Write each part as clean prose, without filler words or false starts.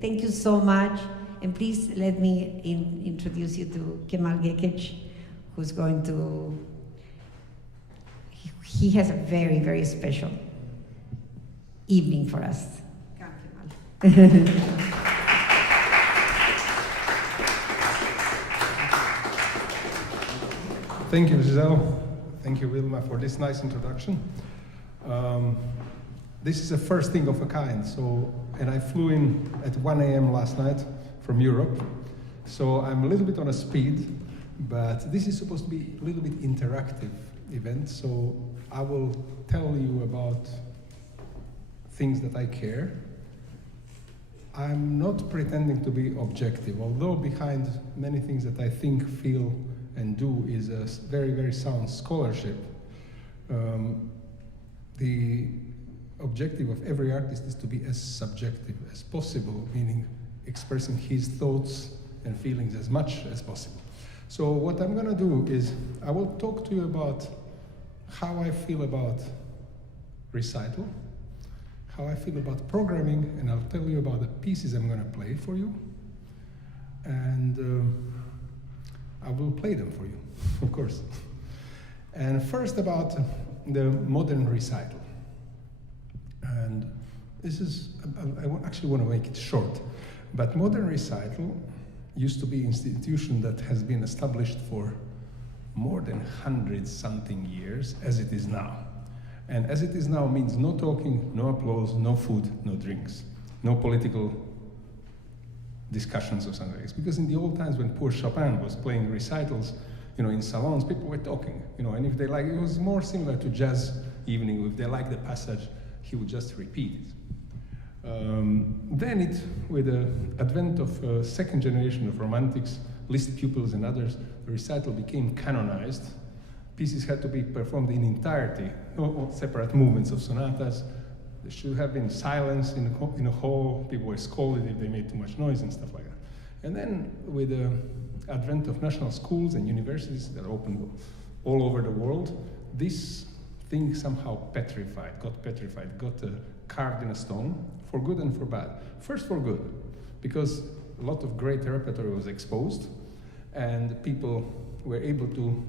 thank you so much. And please let me introduce you to Kemal Gekic, who's going to, he has a very, very special evening for us. Come, Kemal. Thank you, Giselle. Thank you, Wilma, for this nice introduction. This is the first thing of a kind. And I flew in at 1 a.m. last night from Europe. So I'm a little bit on a speed, but this is supposed to be a little bit interactive event. So I will tell you about things that I care. I'm not pretending to be objective, although behind many things that I think, feel, and do is a very, very sound scholarship. The objective of every artist is to be as subjective as possible, meaning expressing his thoughts and feelings as much as possible. So what I'm going to do is I will talk to you about how I feel about recital, how I feel about programming, and I'll tell you about the pieces I'm going to play for you. And I will play them for you, of course. And first about the modern recital. And this is, I actually want to make it short, but modern recital used to be an institution that has been established for more than 100-something years, as it is now. And as it is now means no talking, no applause, no food, no drinks, no political discussions or something like this. Because in the old times when poor Chopin was playing recitals, in salons, people were talking, and if they like, it was more similar to jazz evening. If they liked the passage, he would just repeat it. Then with the advent of second generation of romantics, Liszt pupils and others, the recital became canonized. Pieces had to be performed in entirety, no separate movements of sonatas. There should have been silence in a hall. People were scolded if they made too much noise and stuff like that. And then with the advent of national schools and universities that opened all over the world, this thing somehow got carved in a stone, for good and for bad. First for good, because a lot of great repertoire was exposed, and people were able to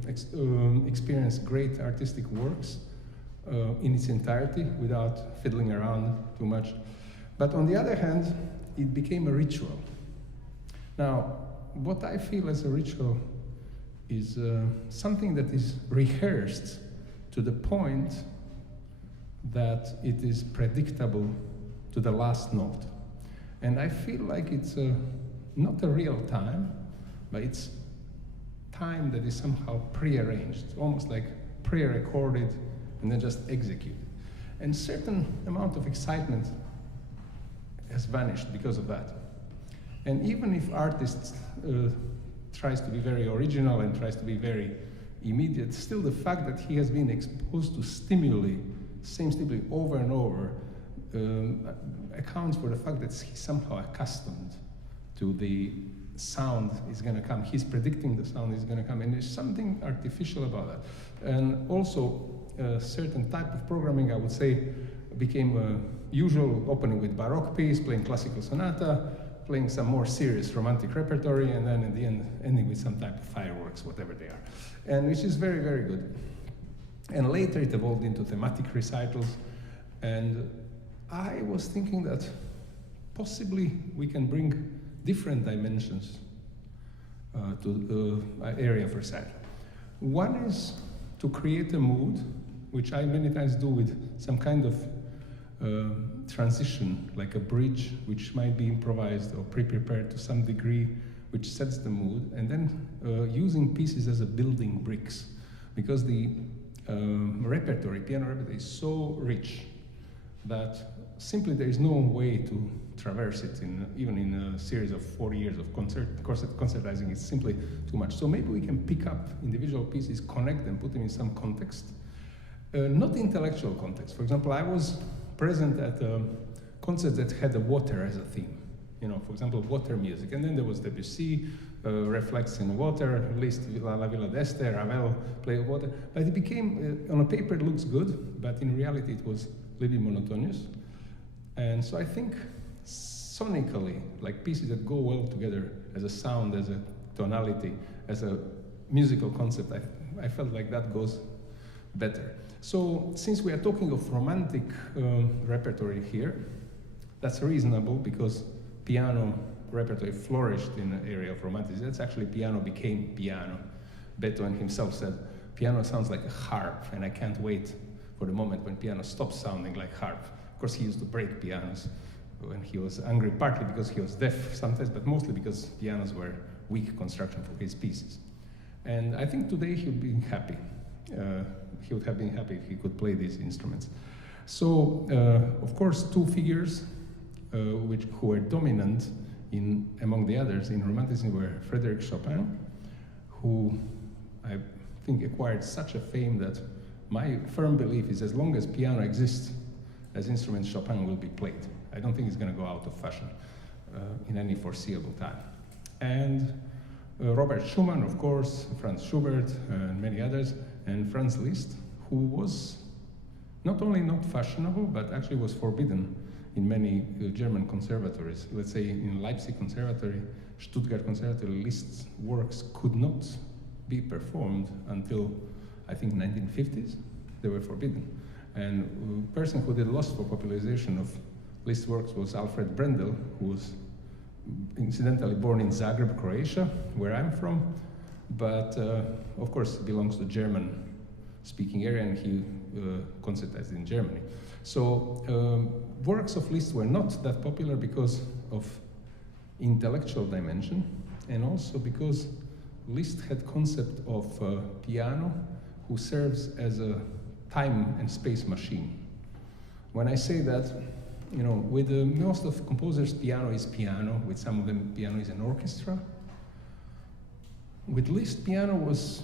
experience great artistic works in its entirety without fiddling around too much. But on the other hand, it became a ritual. Now, what I feel as a ritual is something that is rehearsed to the point that it is predictable to the last note. And I feel like it's not a real time, but it's time that is somehow pre-arranged, almost like pre-recorded and then just executed. And certain amount of excitement has vanished because of that. And even if artists tries to be very original and tries to be very immediate, still the fact that he has been exposed to same stimuli over and over, accounts for the fact that he's somehow accustomed to the sound is going to come. He's predicting the sound is going to come, and there's something artificial about that. And also, a certain type of programming, I would say, became a usual opening with Baroque piece, playing classical sonata, playing some more serious romantic repertory, and then at the end, ending with some type of fireworks, whatever they are. And which is very, very good. And later it evolved into thematic recitals, and I was thinking that possibly we can bring different dimensions to the area of recital. One is to create a mood, which I many times do with some kind of transition, like a bridge, which might be improvised or pre-prepared to some degree, which sets the mood, and then using pieces as a building bricks, because the piano repertoire is so rich that simply there is no way to traverse it, even in a series of 40 years of concertizing. It's simply too much. So maybe we can pick up individual pieces, connect them, put them in some context, not intellectual context. For example, I was present at a concert that had the water as a theme. For example, water music. And then there was Debussy, reflects in water, Liszt, La Villa d'Este, Ravel, play water. But it became, on a paper it looks good, but in reality it was a little bit monotonous. And so I think sonically, like pieces that go well together as a sound, as a tonality, as a musical concept. I felt like that goes better. So since we are talking of romantic repertory here, that's reasonable because piano repertoire flourished in the area of romanticism. That's actually piano became piano. Beethoven himself said, piano sounds like a harp, and I can't wait for the moment when piano stops sounding like harp. Of course, he used to break pianos when he was angry, partly because he was deaf sometimes, but mostly because pianos were weak construction for his pieces. And I think today he would be happy. He would have been happy if he could play these instruments. So, of course, two figures who were dominant among the others in Romanticism were Frédéric Chopin, who I think acquired such a fame that my firm belief is as long as piano exists as instrument, Chopin will be played. I don't think it's going to go out of fashion in any foreseeable time. And Robert Schumann, of course, Franz Schubert, and many others, and Franz Liszt, who was not only not fashionable, but actually was forbidden in many German conservatories. Let's say in Leipzig Conservatory, Stuttgart Conservatory, Liszt's works could not be performed until, I think, 1950s. They were forbidden. And the person who did lots for popularization of Liszt's works was Alfred Brendel, who was incidentally born in Zagreb, Croatia, where I'm from, but of course belongs to German-speaking area, and he concertized in Germany. So works of Liszt were not that popular because of intellectual dimension, and also because Liszt had concept of piano who serves as a time and space machine. When I say that, you know, with most of composers, piano is piano. With some of them, piano is an orchestra. With Liszt, piano was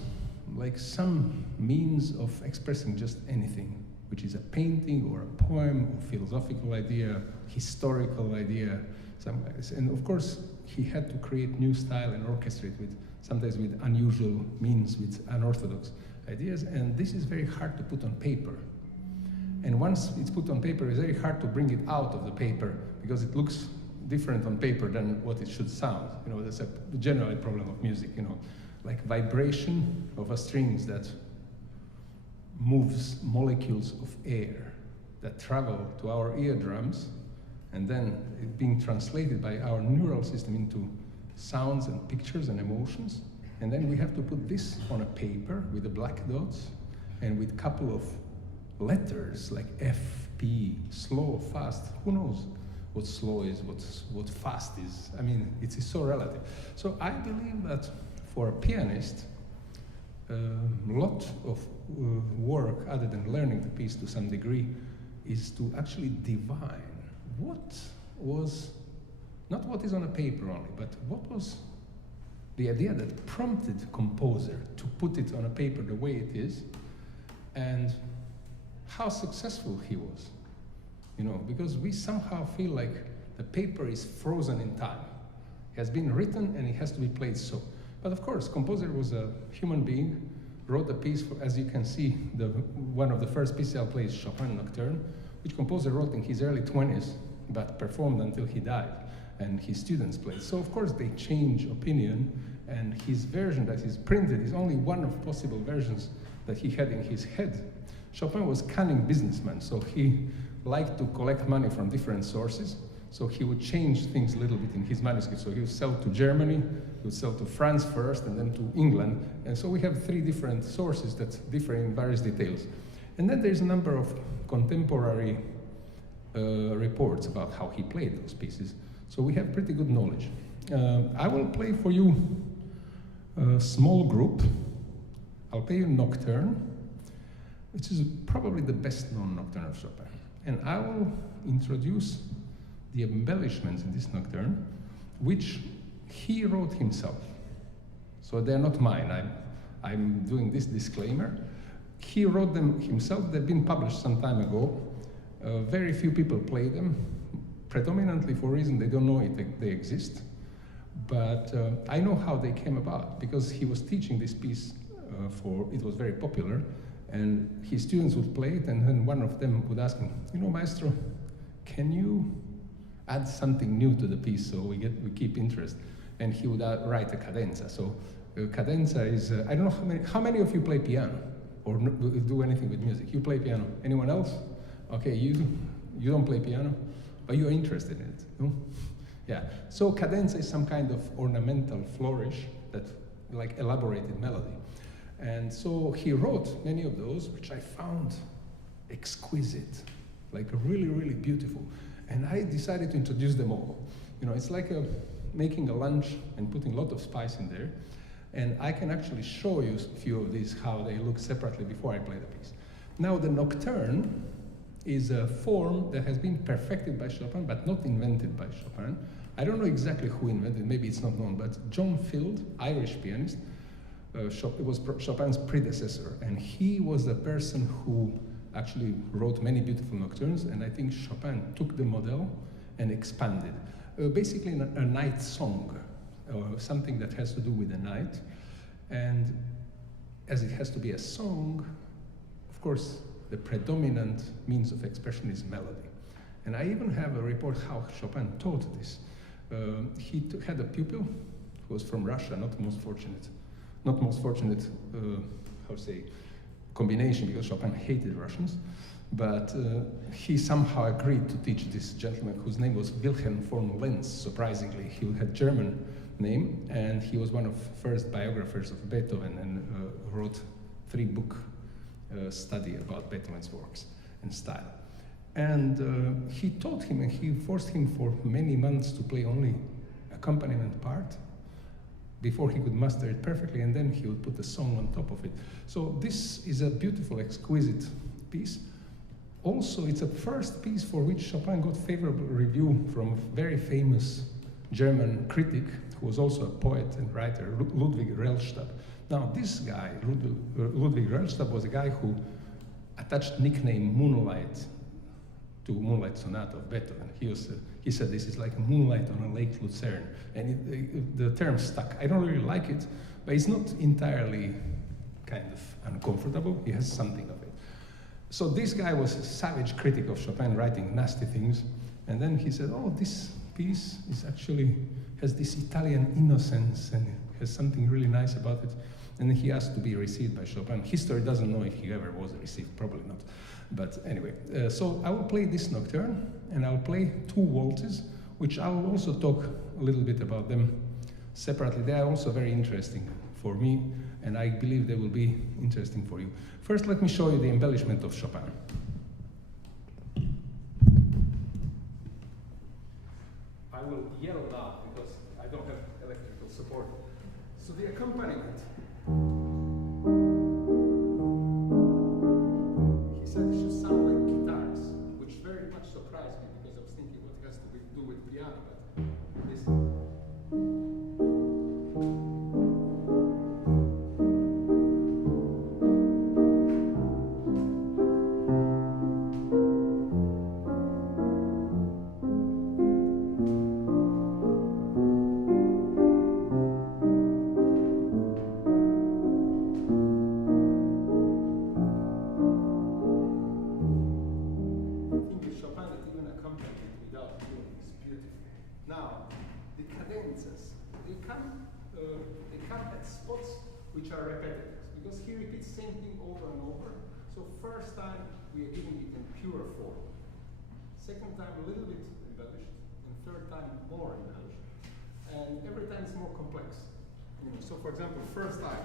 like some means of expressing just anything, which is a painting or a poem, or philosophical idea, historical idea. And of course, he had to create new style and orchestrate with, sometimes with unusual means, with unorthodox ideas. And this is very hard to put on paper. And once it's put on paper, it's very hard to bring it out of the paper because it looks different on paper than what it should sound. You know, that's a general problem of music, you know, like vibration of a strings that moves molecules of air that travel to our eardrums, and then it being translated by our neural system into sounds and pictures and emotions. And then we have to put this on a paper with the black dots and with a couple of letters like F, P, slow, fast. Who knows what slow is, what fast is? I mean, it's so relative. So I believe that for a pianist, a lot of work, other than learning the piece to some degree, is to actually divine what was, not what is on a paper only, but what was the idea that prompted the composer to put it on a paper the way it is, and how successful he was, you know, because we somehow feel like the paper is frozen in time. It has been written and it has to be played so. But of course, composer was a human being, wrote a piece, as you can see, one of the first pieces I'll play is Chopin Nocturne, which composer wrote in his early 20s, but performed until he died, and his students played. So of course they change opinion, and his version that is printed is only one of possible versions that he had in his head. Chopin was a cunning businessman, so he liked to collect money from different sources. So he would change things a little bit in his manuscript. So he would sell to Germany, he would sell to France first, and then to England. And so we have three different sources that differ in various details. And then there's a number of contemporary reports about how he played those pieces. So we have pretty good knowledge. I will play for you a small group. I'll play you Nocturne, which is probably the best known nocturne of Chopin. And I will introduce the embellishments in this nocturne, which he wrote himself. So they're not mine, I'm doing this disclaimer. He wrote them himself, they've been published some time ago. Very few people play them, predominantly for a reason they don't know they exist. But I know how they came about, because he was teaching this piece it was very popular, and his students would play it, and then one of them would ask him, you know, Maestro, can you, add something new to the piece so we keep interest. And he would write a cadenza. So cadenza is, I don't know how many of you play piano or do anything with music. You play piano. Anyone else? Okay, you don't play piano, but you're interested in it. No? Yeah. So cadenza is some kind of ornamental flourish that like elaborated melody. And so he wrote many of those, which I found exquisite, like really, really beautiful. And I decided to introduce them all. You know, it's like making a lunch and putting a lot of spice in there. And I can actually show you a few of these, how they look separately before I play the piece. Now, the nocturne is a form that has been perfected by Chopin, but not invented by Chopin. I don't know exactly who invented it, maybe it's not known, but John Field, Irish pianist, it was Chopin's predecessor, and he was the person who actually wrote many beautiful nocturnes, and I think Chopin took the model and expanded. Basically a night song, something that has to do with the night, and as it has to be a song, of course, the predominant means of expression is melody. And I even have a report how Chopin taught this. He had a pupil who was from Russia, not most fortunate, how to say, combination, because Chopin hated Russians, but he somehow agreed to teach this gentleman whose name was Wilhelm von Lenz, surprisingly. He had German name, and he was one of the first biographers of Beethoven and wrote 3-book study about Beethoven's works and style. And he taught him, and he forced him for many months to play only accompaniment part before he could master it perfectly, and then he would put a song on top of it. So this is a beautiful, exquisite piece. Also, it's a first piece for which Chopin got favorable review from a very famous German critic, who was also a poet and writer, Ludwig Rellstab. Now, this guy, Ludwig Rellstab, was a guy who attached nickname Moonlight to Moonlight Sonata of Beethoven. He said this is like moonlight on a Lake Lucerne, and the term stuck. I don't really like it, but it's not entirely kind of uncomfortable. He has something of it. So this guy was a savage critic of Chopin, writing nasty things, and then he said, oh, this piece is actually has this Italian innocence and has something really nice about it. And then he asked to be received by Chopin. History doesn't know if he ever was received, probably not. But anyway, so I will play this nocturne, and I'll play 2 waltzes, which I will also talk a little bit about them separately. They are also very interesting for me, and I believe they will be interesting for you. First, let me show you the embellishment of Chopin. I will yell loud because I don't have electrical support. So the accompaniment. He said it should sound like guitars, which very much surprised me because I was thinking what it has to do with piano, but listen. Which are repetitive, because he repeats the same thing over and over. So first time we are giving it in pure form. Second time a little bit embellished, and third time more embellished. And every time it's more complex. So for example, first time.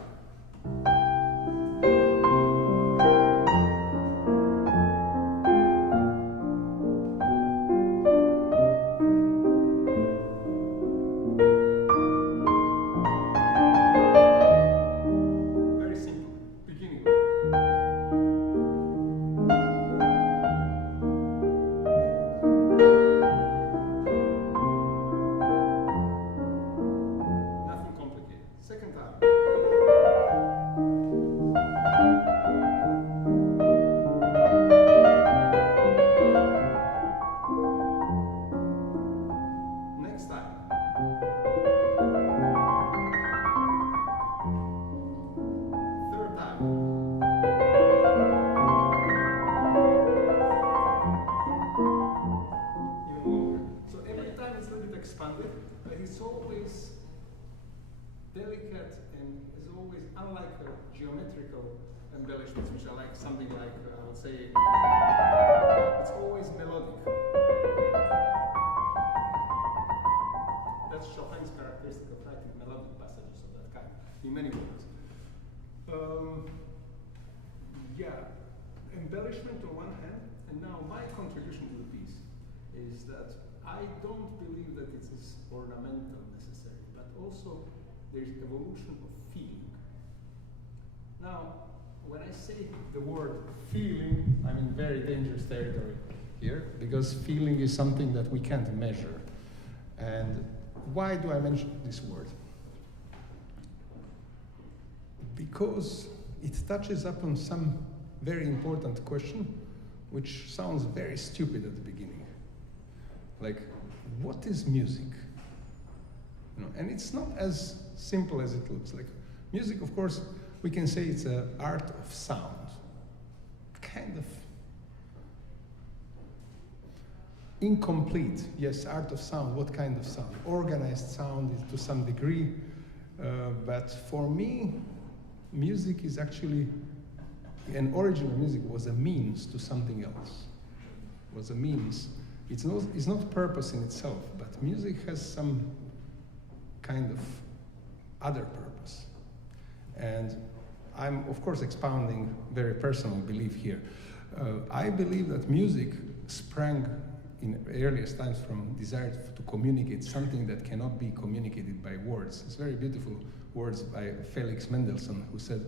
Second time. but it's always delicate and is always unlike the geometrical embellishments, which are like something like, I would say, it's always melodic. That's Chopin's characteristic of writing melodic passages of that kind, in many ways. Yeah, embellishment on one hand, and now my contribution to the piece is that I don't believe that it is ornamental necessarily, but also there's evolution of feeling. Now, when I say the word feeling, I'm in very dangerous territory here, because feeling is something that we can't measure. And why do I mention this word? Because it touches upon some very important question, which sounds very stupid at the beginning. Like, what is music? You know, and it's not as simple as it looks. Like, music, of course, we can say it's an art of sound. Kind of incomplete. Yes, art of sound. What kind of sound? Organized sound is to some degree. But for me, music is actually, an original music was a means to something else. Was a means. It's not purpose in itself, but music has some kind of other purpose. And I'm, of course, expounding very personal belief here. I believe that music sprang in earliest times from desire to communicate something that cannot be communicated by words. It's very beautiful words by Felix Mendelssohn, who said,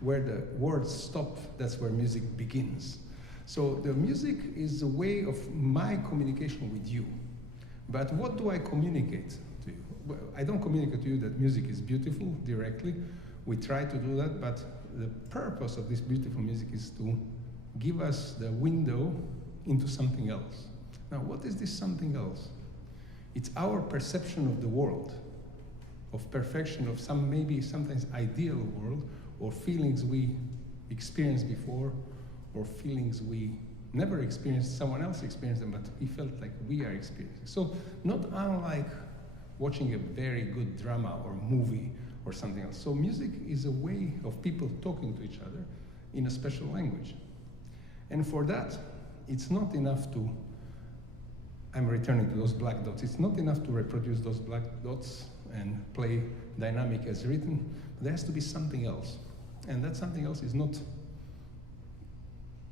where the words stop, that's where music begins. So the music is a way of my communication with you. But what do I communicate to you? Well, I don't communicate to you that music is beautiful directly. We try to do that, but the purpose of this beautiful music is to give us the window into something else. Now, what is this something else? It's our perception of the world, of perfection, of some maybe sometimes ideal world, or feelings we experienced before, or feelings we never experienced, someone else experienced them, but we felt like we are experiencing. So not unlike watching a very good drama or movie or something else. So music is a way of people talking to each other in a special language. And for that, it's not enough to, I'm returning to those black dots, it's not enough to reproduce those black dots and play dynamic as written. There has to be something else. And that something else is not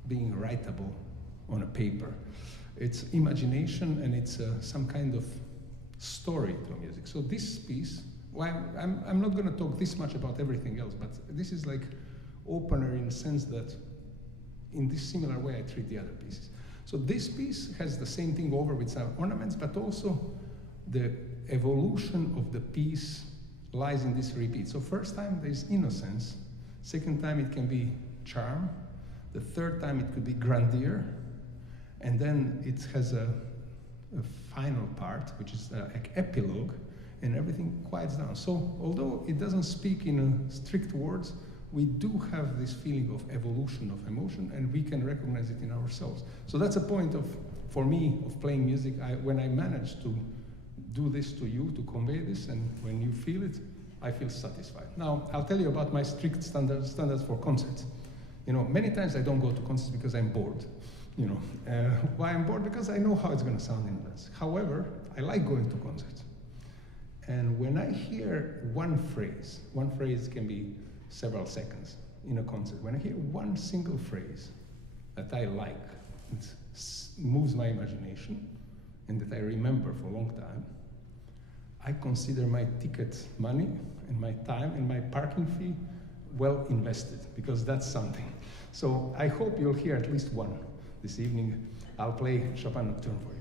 being writable on a paper. It's imagination, and it's some kind of story to music. So this piece, well, I'm not going to talk this much about everything else, but this is like opener in the sense that in this similar way I treat the other pieces. So this piece has the same thing over with some ornaments, but also the evolution of the piece lies in this repeat. So first time there's innocence, second time it can be charm, the third time it could be grandeur, and then it has a final part, which is like epilogue, and everything quiets down. So although it doesn't speak in strict words, we do have this feeling of evolution of emotion, and we can recognize it in ourselves. So that's a point of, for me, of playing music. When I manage to do this to you, to convey this, and when you feel it, I feel satisfied. Now, I'll tell you about my strict standards for concerts. You know, many times I don't go to concerts because I'm bored. You know, why I'm bored? Because I know how it's going to sound in advance. However, I like going to concerts. And when I hear one phrase can be several seconds in a concert. When I hear one single phrase that I like, it moves my imagination, and that I remember for a long time, I consider my ticket money and my time and my parking fee well invested, because that's something. So I hope you'll hear at least one this evening. I'll play Chopin Nocturne for you.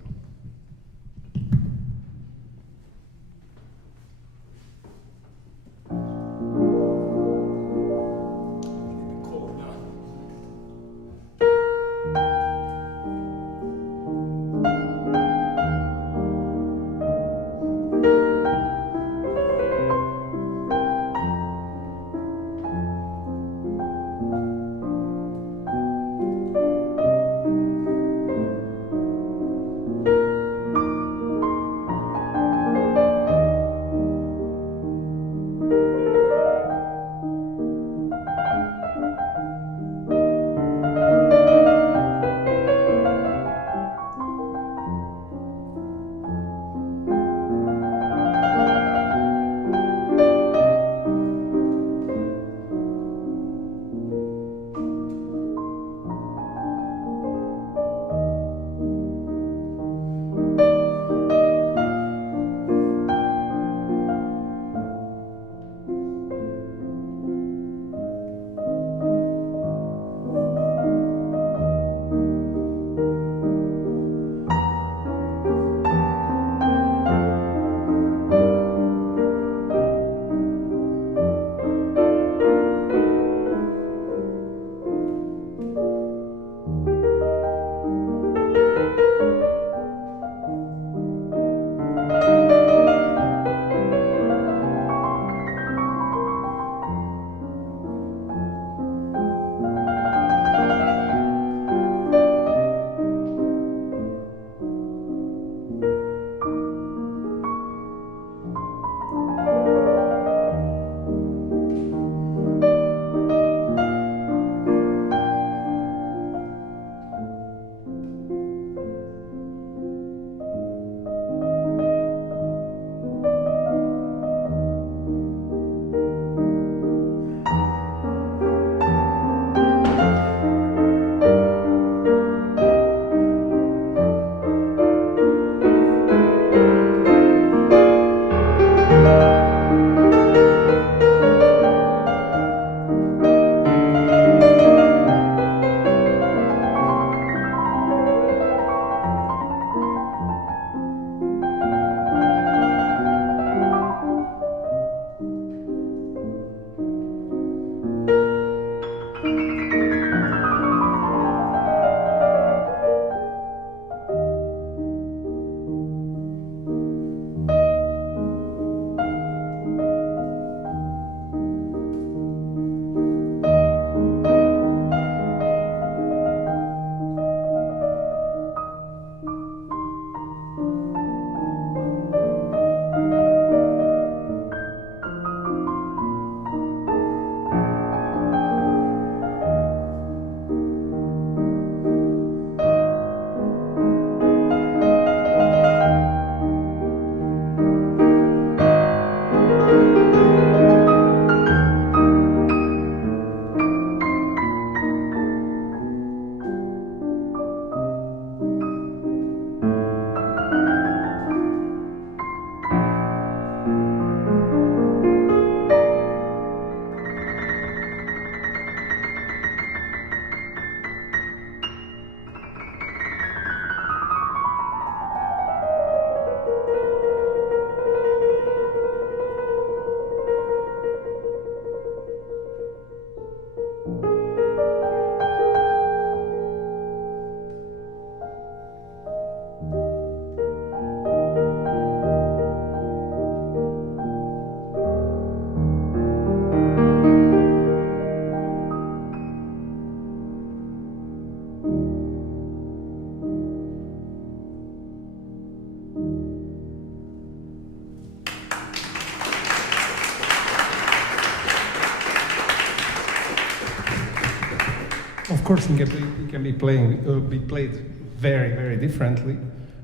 course, it can be played very, very differently,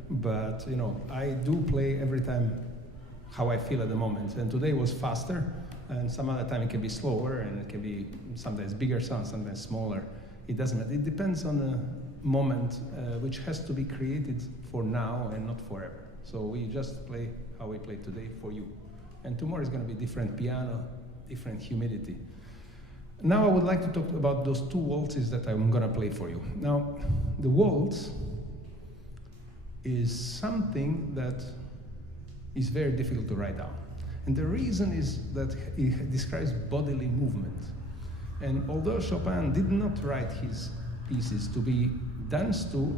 but you know, I do play every time how I feel at the moment. And today was faster, and some other time it can be slower, and it can be sometimes bigger sound, sometimes smaller. It doesn't matter. It depends on the moment, which has to be created for now and not forever. So we just play how we play today for you. And tomorrow is going to be different piano, different humidity. Now I would like to talk about those two waltzes that I'm going to play for you. Now, the waltz is something that is very difficult to write down. And the reason is that it describes bodily movement. And although Chopin did not write his pieces to be danced to,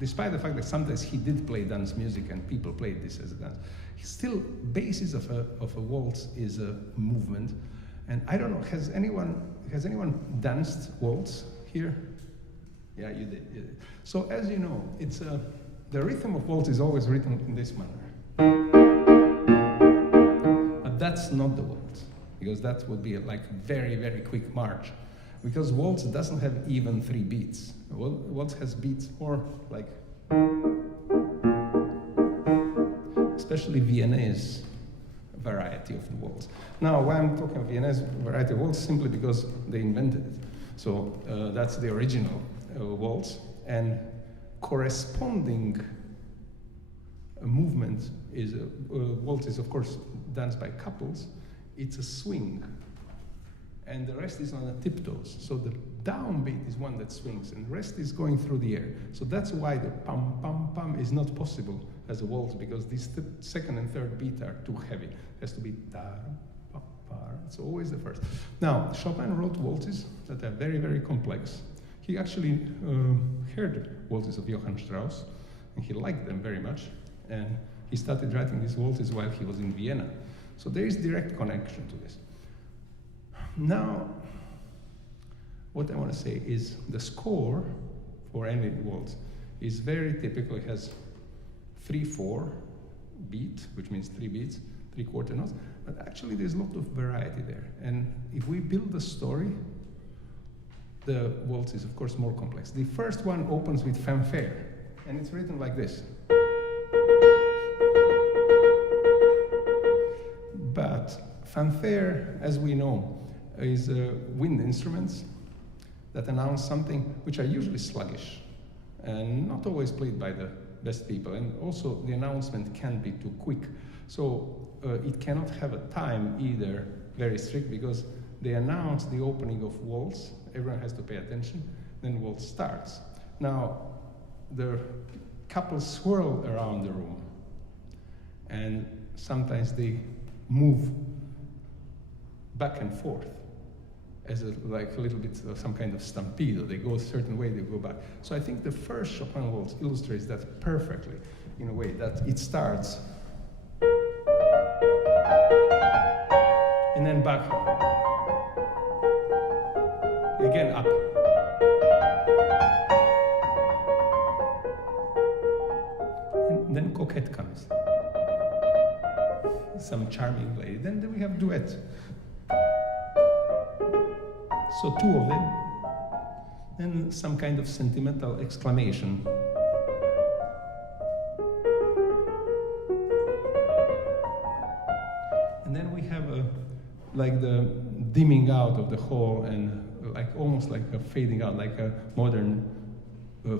despite the fact that sometimes he did play dance music and people played this as a dance, still basis of a waltz is a movement. And I don't know, has anyone danced waltz here? Yeah, you did. You did. So as you know, it's the rhythm of waltz is always written in this manner. But that's not the waltz, because that would be like a very, very quick march. Because waltz doesn't have even 3 beats. Waltz has beats more like, especially Viennese variety of the waltz. Now, why I'm talking of Viennese variety of waltz, simply because they invented it. So that's the original waltz, and corresponding movement is waltz is of course danced by couples. It's a swing, and the rest is on the tiptoes. So the downbeat is one that swings, and the rest is going through the air. So that's why the pam pam pam is not possible as a waltz, because these second and third beat are too heavy. It has to be da pa pa. It's always the first. Now, Chopin wrote waltzes that are very, very complex. He actually heard waltzes of Johann Strauss, and he liked them very much. And he started writing these waltzes while he was in Vienna. So there is direct connection to this. Now, what I want to say is the score for any waltz is very typical. It has 3/4 beat, which means 3 beats, 3/4 notes. But actually, there's a lot of variety there. And if we build a story, the waltz is, of course, more complex. The first one opens with fanfare, and it's written like this. But fanfare, as we know, is wind instruments that announce something which are usually sluggish and not always played by the best people. And also, the announcement can be too quick. So it cannot have a time either very strict, because they announce the opening of waltz. Everyone has to pay attention. Then waltz starts. Now, the couples swirl around the room, and sometimes they move back and forth as like a little bit of some kind of stampede, or they go a certain way, they go back. So I think the first Chopin waltz illustrates that perfectly, in a way that it starts and then back, again up. And then coquette comes. Some charming lady. Then we have duet. So 2 of them. Then some kind of sentimental exclamation. And then we have like the dimming out of the whole, and like almost like a fading out, like a modern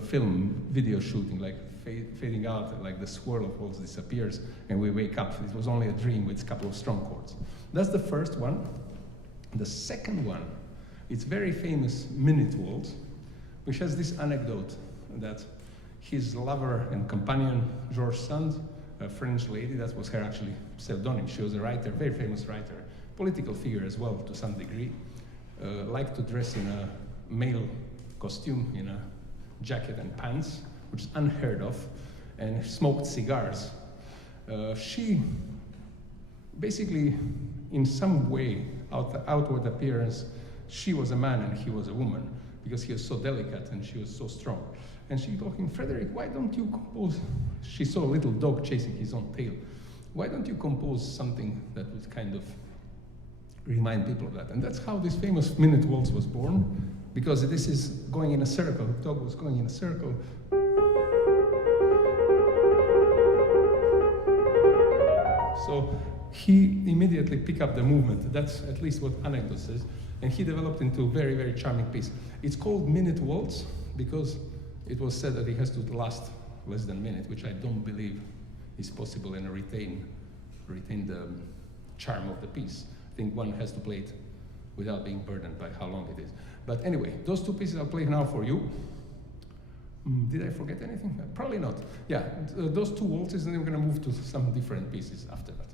film video shooting, like fading out, like the swirl of waltz disappears, and we wake up. It was only a dream with a couple of strong chords. That's the first one. The second one, it's very famous minute waltz, which has this anecdote that his lover and companion, Georges Sand, a French lady, that was her actually pseudonym. She was a writer, very famous writer, political figure as well to some degree, liked to dress in a male costume, in a jacket and pants, which is unheard of, and smoked cigars. She basically, in some way, outward appearance, she was a man and he was a woman, because he was so delicate and she was so strong. And she told him, Frederick, why don't you compose? She saw a little dog chasing his own tail. Why don't you compose something that would kind of remind people of that? And that's how this famous minute waltz was born. because this is going in a circle. The dog was going in a circle. So he immediately picked up the movement. That's at least what anecdote says. And he developed into a very, very charming piece. It's called Minute Waltz because it was said that it has to last less than a minute, which I don't believe is possible and retain the charm of the piece. I think one has to play it without being burdened by how long it is. But anyway, those two pieces I'll play now for you. Did I forget anything? Probably not. Yeah, those two waltzes, and then we're going to move to some different pieces after that.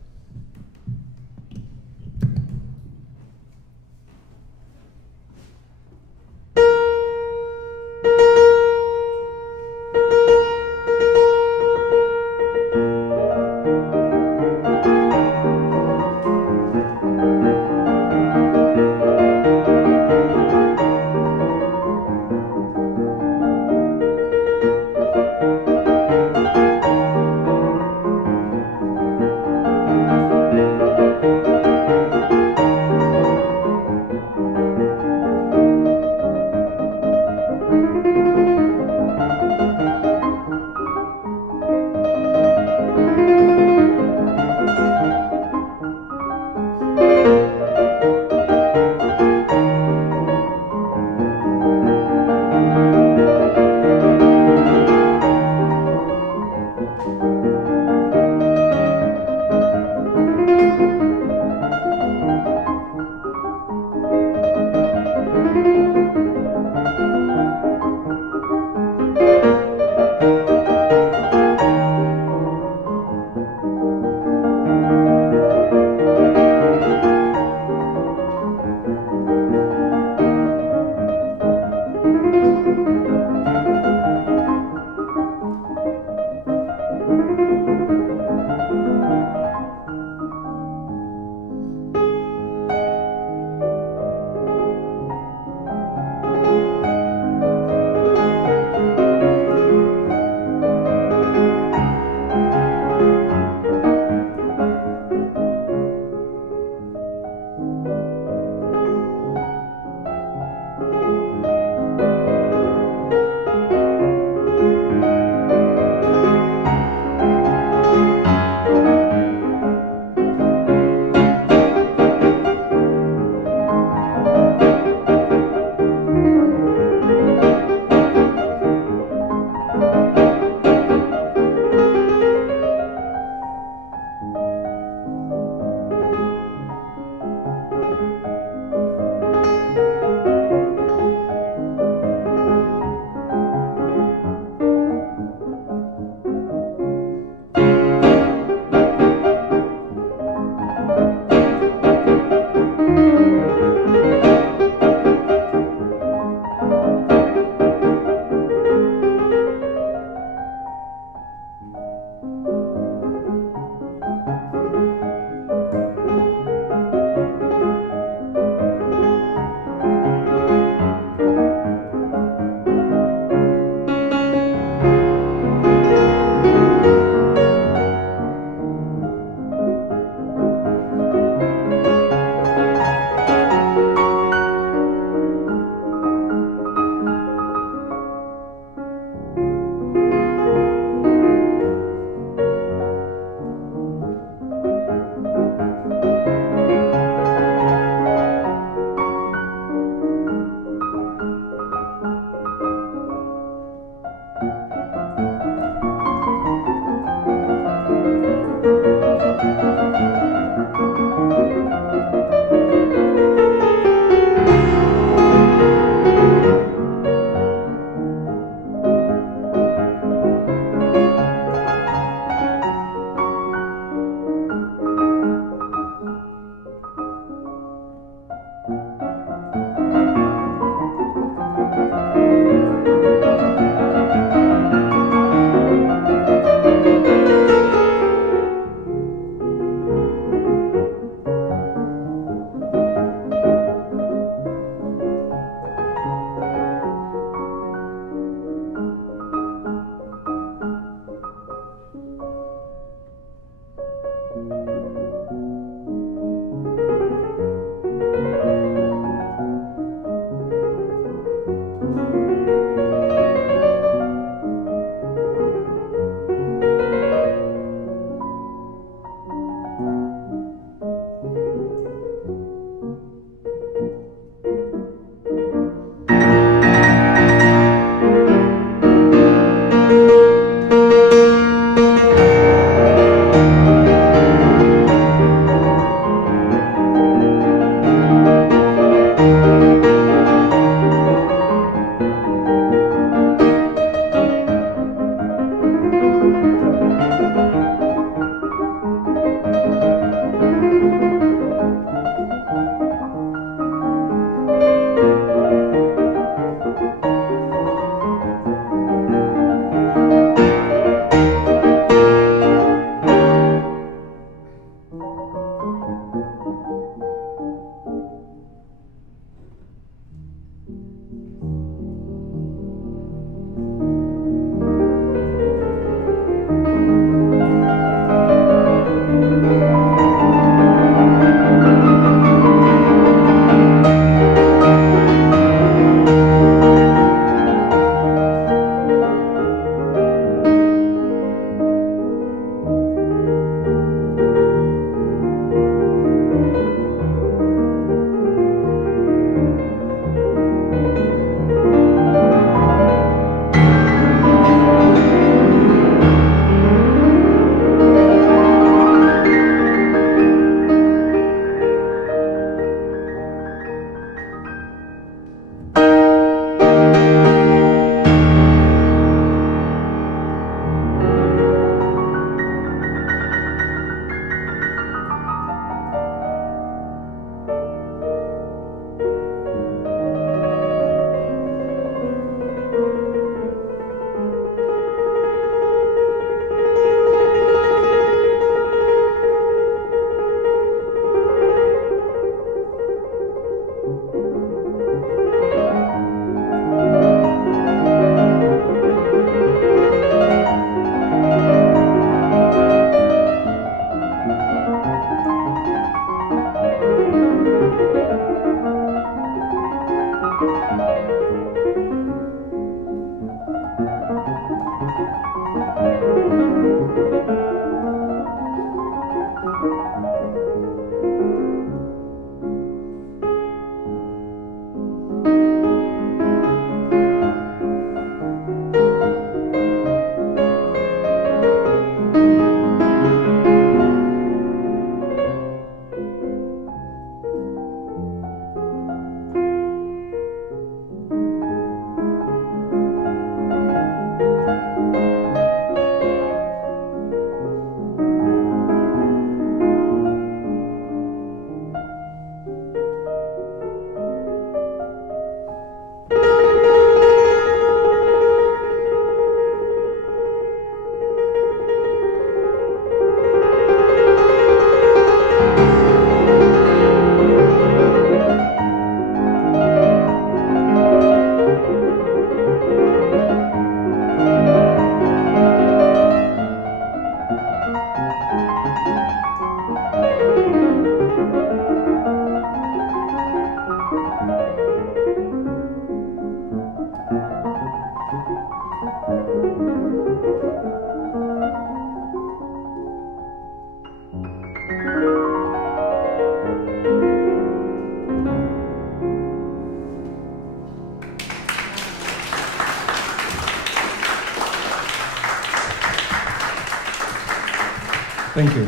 Thank you.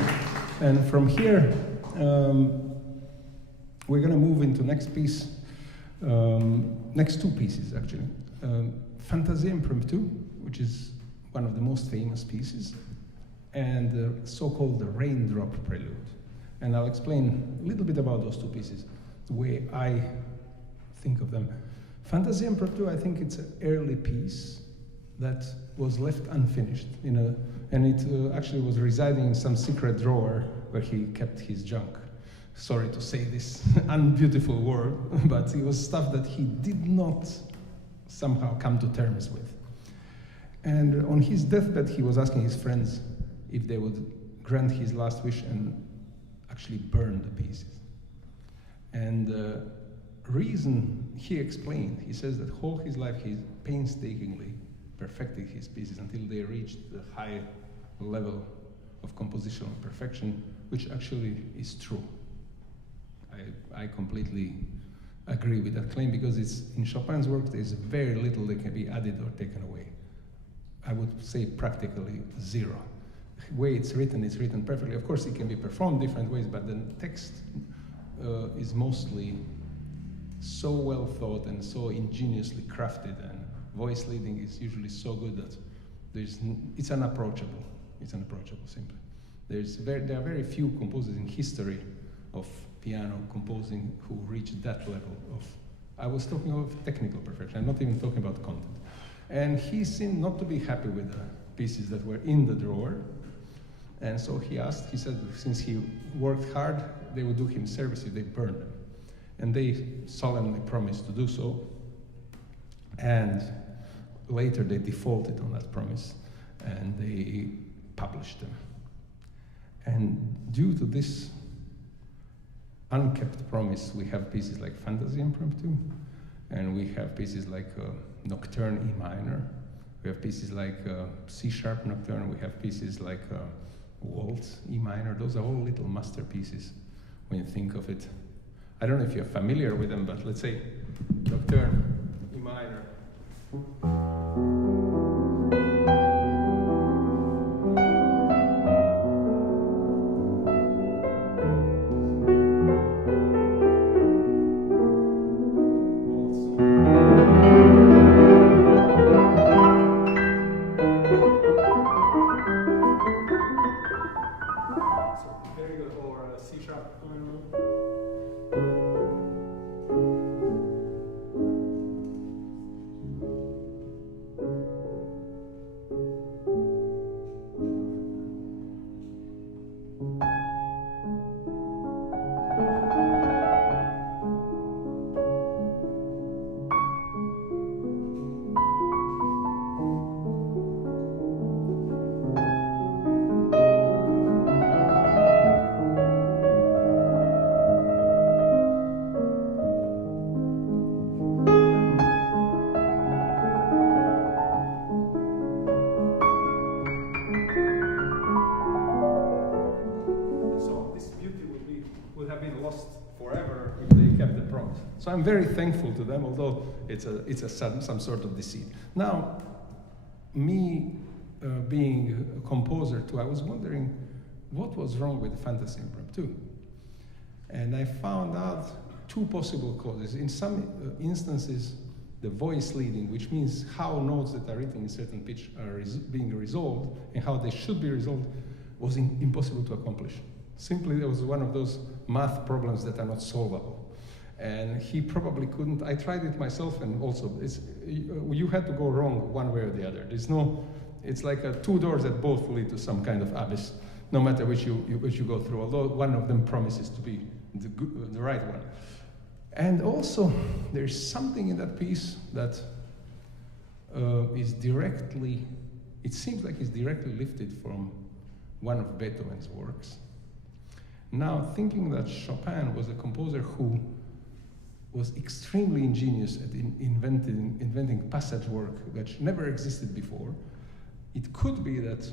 And from here, we're going to move into next piece, next two pieces actually. Fantasie Impromptu, which is one of the most famous pieces, and the so-called the Raindrop Prelude. And I'll explain a little bit about those two pieces, the way I think of them. Fantasie Impromptu, I think it's an early piece that was left unfinished, and it actually was residing in some secret drawer where he kept his junk. Sorry to say this unbeautiful word, but it was stuff that he did not somehow come to terms with. And on his deathbed, he was asking his friends if they would grant his last wish and actually burn the pieces. And the reason he explained, he says that all his life he painstakingly perfected his pieces until they reached the high level of compositional perfection, which actually is true. I completely agree with that claim, because it's in Chopin's work there's very little that can be added or taken away. I would say practically zero. The way it's written perfectly. Of course, it can be performed different ways, but the text is mostly so well thought and so ingeniously crafted, and voice leading is usually so good that it's unapproachable. It's unapproachable, simply. There are very few composers in history of piano composing who reached that level of, I was talking of technical perfection, I'm not even talking about content. And he seemed not to be happy with the pieces that were in the drawer. And so he said, since he worked hard, they would do him service if they burned them. And they solemnly promised to do so. And later they defaulted on that promise and they published them. And due to this unkept promise, we have pieces like Fantasie Impromptu, and we have pieces like Nocturne E minor, we have pieces like C-sharp Nocturne, we have pieces like Waltz E minor. Those are all little masterpieces when you think of it. I don't know if you're familiar with them, but let's say Nocturne E minor. lost forever if they kept the promise. So I'm very thankful to them, although it's some sort of deceit. Now, me being a composer too, I was wondering what was wrong with the fantasy improv too. And I found out two possible causes. In some instances, the voice leading, which means how notes that are written in certain pitch are being resolved and how they should be resolved, was impossible to accomplish. Simply, there was one of those math problems that are not solvable. And he probably couldn't. I tried it myself, and also, you had to go wrong one way or the other. There's no, it's like two doors that both lead to some kind of abyss, no matter which you go through, although one of them promises to be the right one. And also, there's something in that piece that is directly, it seems like it's directly lifted from one of Beethoven's works. Now, thinking that Chopin was a composer who was extremely ingenious at inventing passage work that never existed before, it could be that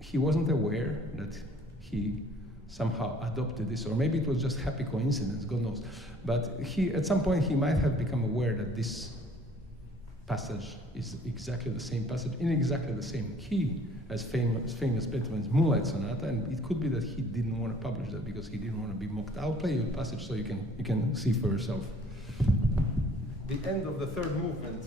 he wasn't aware that he somehow adopted this, or maybe it was just happy coincidence, God knows. But at some point he might have become aware that this passage is exactly the same passage in exactly the same key as famous Beethoven's Moonlight Sonata, and it could be that he didn't want to publish that because he didn't want to be mocked. I'll play you a passage so you can see for yourself. The end of the third movement.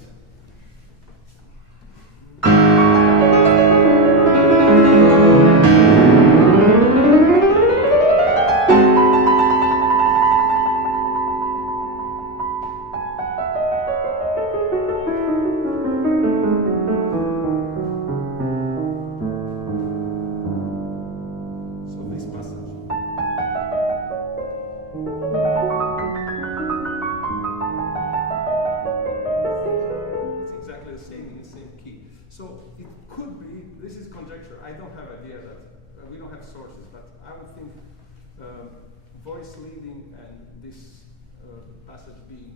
Voice leading and this passage being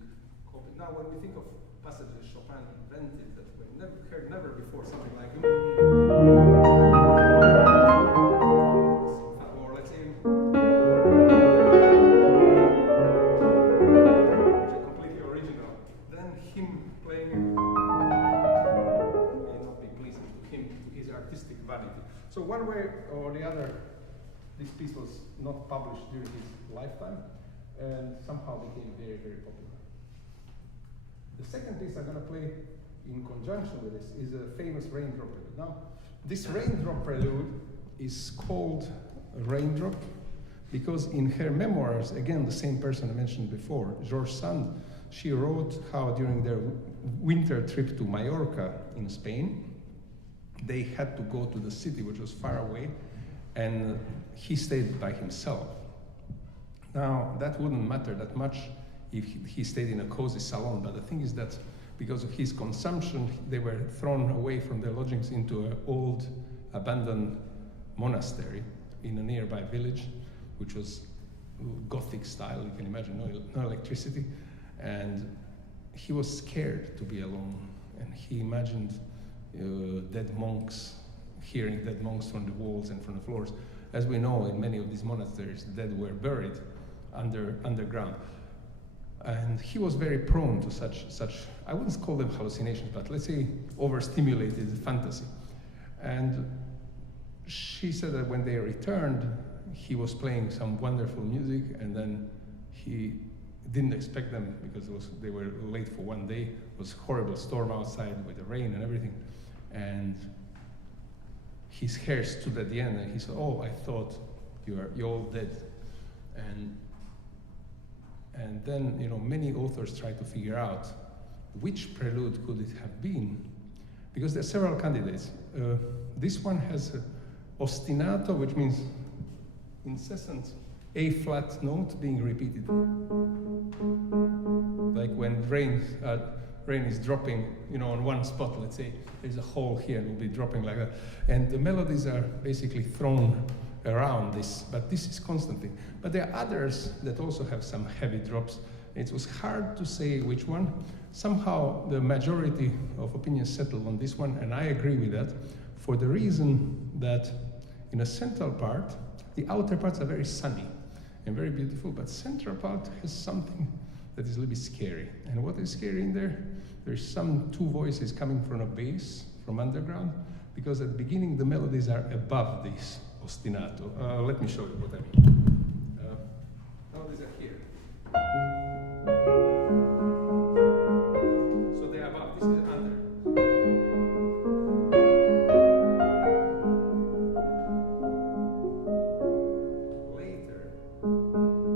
copied. Now, when we think of passages Chopin invented that we heard never before, something like, or let's say, which are completely original, then him playing it may not be pleasing to him, to his artistic vanity. So one way or the other, this piece was not published during his lifetime and somehow became very, very popular. The second piece I'm going to play in conjunction with this is a famous Raindrop Prelude. Now, this Raindrop Prelude is called Raindrop because in her memoirs, again, the same person I mentioned before, George Sand, she wrote how during their winter trip to Mallorca in Spain, they had to go to the city, which was far away, and he stayed by himself. Now, that wouldn't matter that much if he stayed in a cozy salon, but the thing is that because of his consumption, they were thrown away from their lodgings into an old, abandoned monastery in a nearby village, which was Gothic style, you can imagine, no electricity. And he was scared to be alone, and he imagined dead monks, hearing dead monks from the walls and from the floors. As we know, in many of these monasteries, the dead were buried underground. And he was very prone to such, I wouldn't call them hallucinations, but let's say overstimulated fantasy. And she said that when they returned, he was playing some wonderful music, and then he didn't expect them because they were late for one day. It was a horrible storm outside with the rain and everything. And his hair stood at the end, and he said, "Oh, I thought you're all dead." And then, many authors try to figure out which prelude could it have been, because there are several candidates. This one has ostinato, which means incessant A-flat note being repeated, like when rain is dropping, on one spot. Let's say there's a hole here, and it will be dropping like that. And the melodies are basically thrown around this, but this is constantly. But there are others that also have some heavy drops. It was hard to say which one. Somehow the majority of opinions settled on this one, and I agree with that, for the reason that in a central part, the outer parts are very sunny, and very beautiful, but central part has something that is a little bit scary. And what is scary in there? There's some two voices coming from a bass, from underground, because at the beginning the melodies are above this ostinato. Let me show you what I mean. Melodies are here. So they are above, this is under. Later,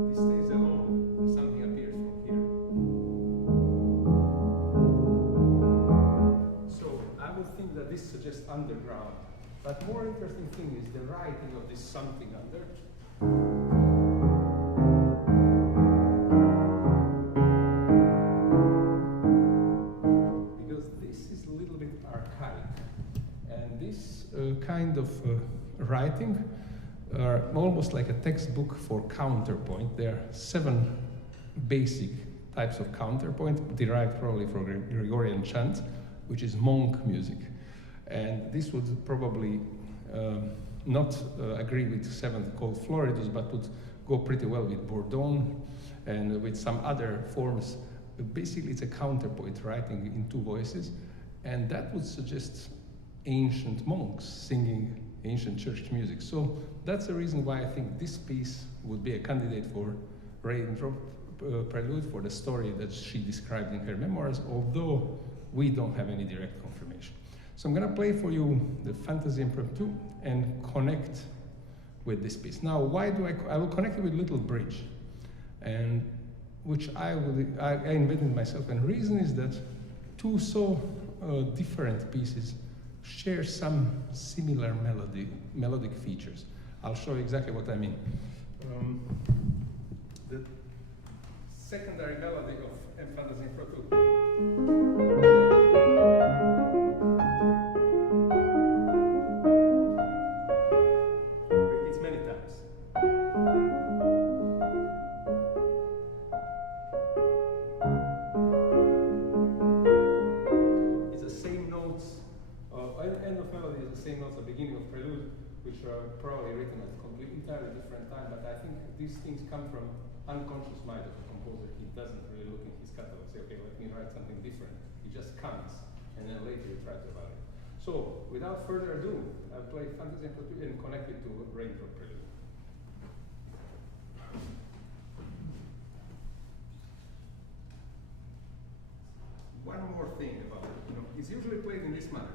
this stays alone and something appears from here. So I would think that this suggests underground. But more interesting thing is the writing of this something under. Because this is a little bit archaic. And this kind of writing are almost like a textbook for counterpoint. There are 7 basic types of counterpoint, derived probably from Gregorian chant, which is monk music. And this would probably not agree with 7th called Floridus, but would go pretty well with Bourdon and with some other forms. But basically, it's a counterpoint writing in 2 voices, and that would suggest ancient monks singing ancient church music. So that's the reason why I think this piece would be a candidate for Raindrop Prelude, for the story that she described in her memoirs, although we don't have any direct confirmation. So I'm going to play for you the Fantasy Impromptu and connect with this piece. Now, why do I will connect it with Little Bridge, and which I invented myself. And the reason is that 2 so different pieces share some similar melodic features. I'll show you exactly what I mean. The secondary melody of Fantasy Impromptu. These things come from unconscious mind of the composer. He doesn't really look in his catalog, say, okay, let me write something different. It just comes, and then later you try to about it. So, without further ado, I'll play Fantasy Impromptu and connect it to Raindrop Prelude. One more thing about it, it's usually played in this manner.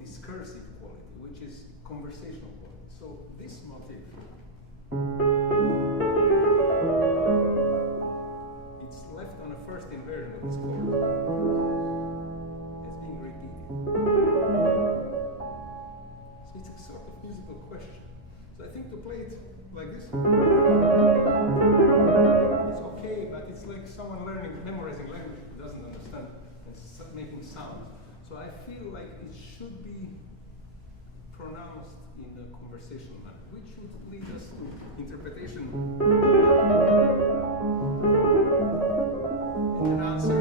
Discursive quality, which is conversational quality. So this motif, it's left on a first inversion of this chord. It's being repeated. So it's a sort of musical question. So I think to play it like this, it's okay, but it's like someone memorizing language who doesn't understand and making sounds. So I feel like it should be pronounced in a conversational manner, which would lead us to interpretation and an answer.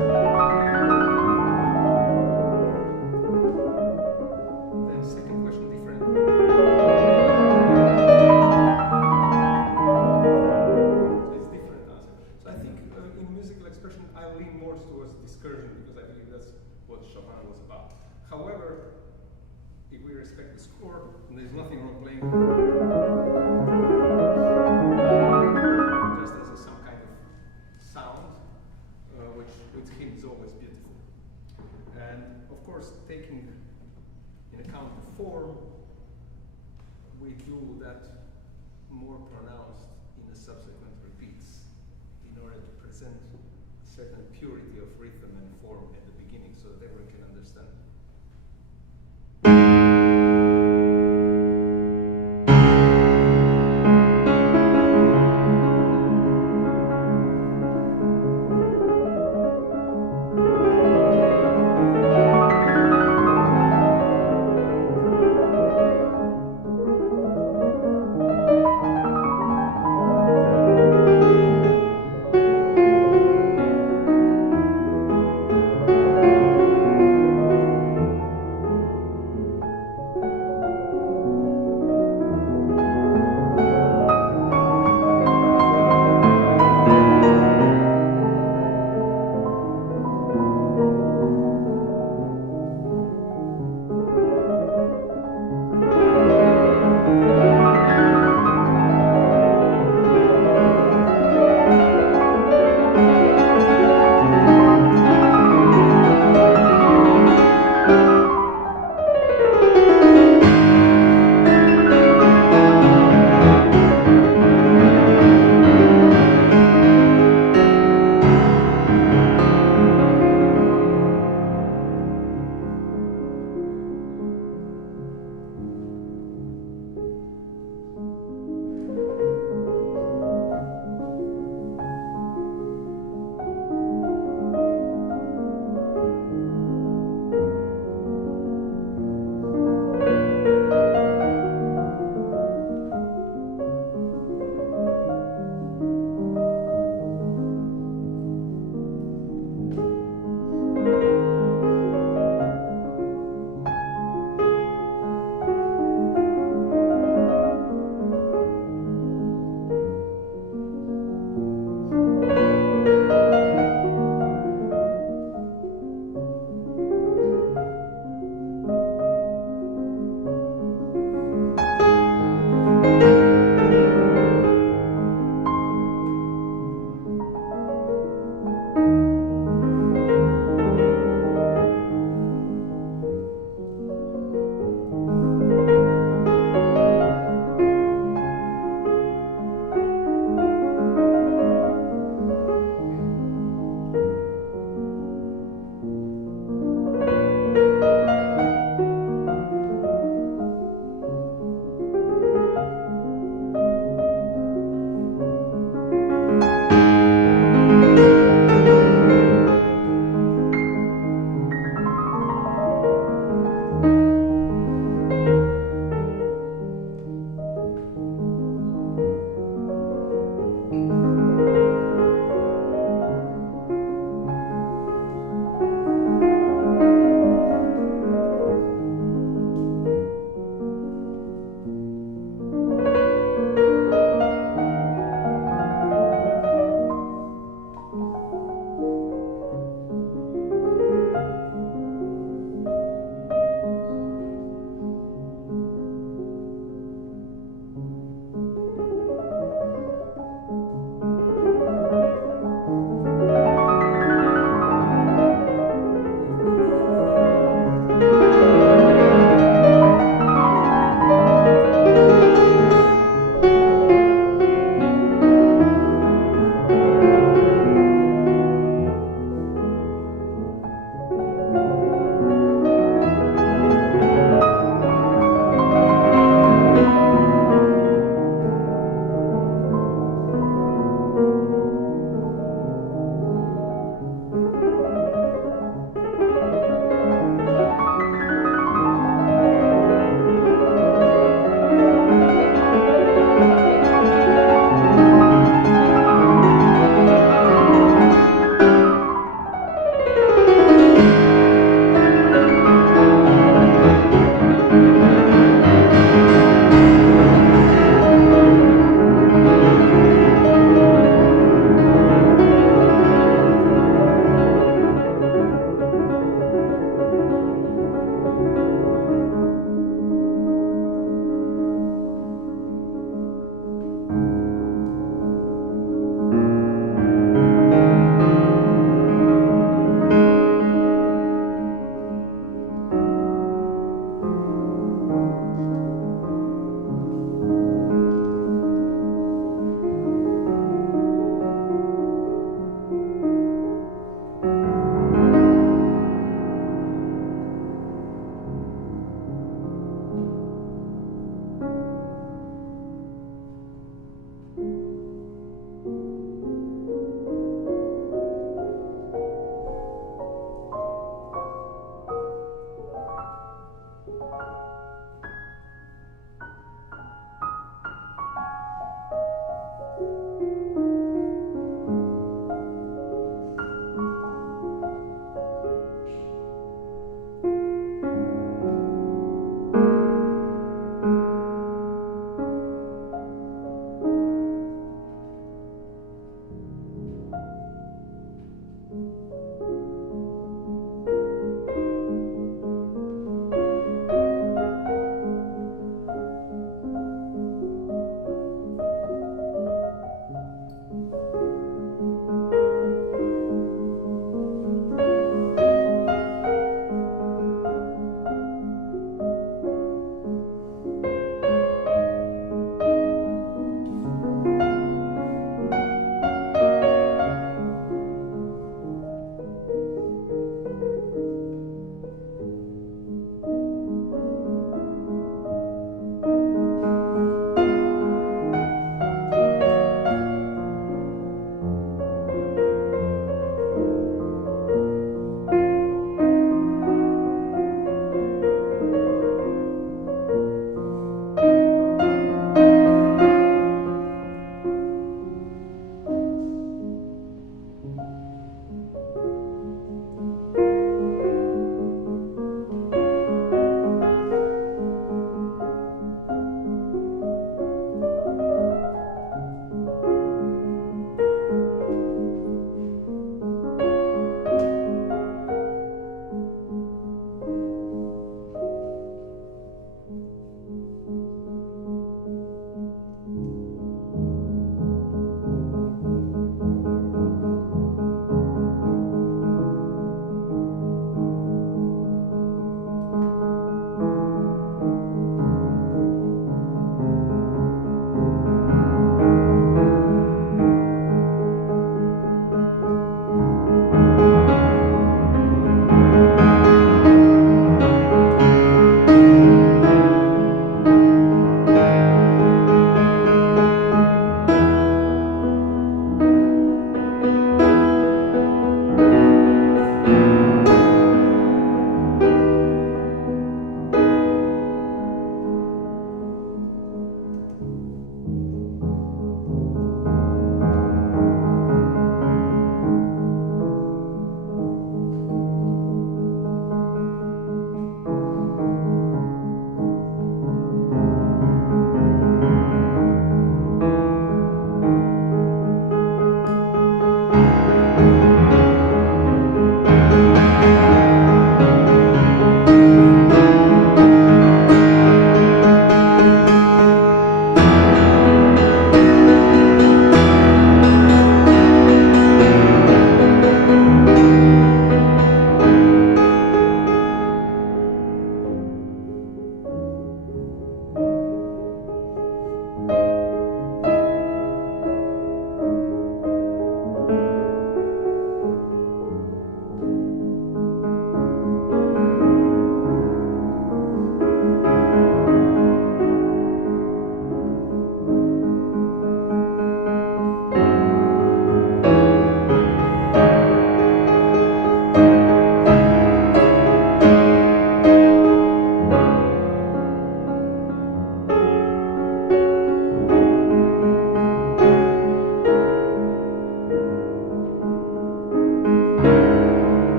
Then second question different. So it's different answer. So I think in musical expression I lean more towards discursion, because I believe that's what Chopin was about. However, if we respect the score, and there's nothing wrong playing just as some kind of sound, which with him is always beautiful. And of course, taking in account the form, we do that more pronounced in the subsequent repeats in order to present a certain purity of rhythm and form at the beginning, so that everyone can understand.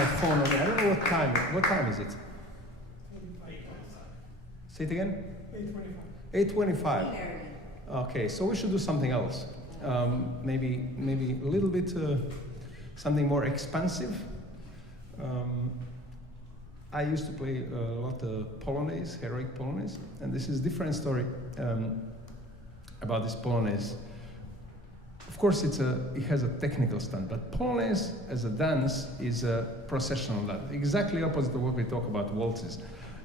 my phone on me. I don't know what time. What time is it? 8:25. Say it again? 8:25. 8:25. Okay, so we should do something else. Maybe a little bit something more expansive. I used to play a lot of Polonaise, heroic Polonaise, and this is a different story about this Polonaise. Of course, it has a technical stand, but Polonaise as a dance is a processional dance, exactly opposite of what we talk about waltzes,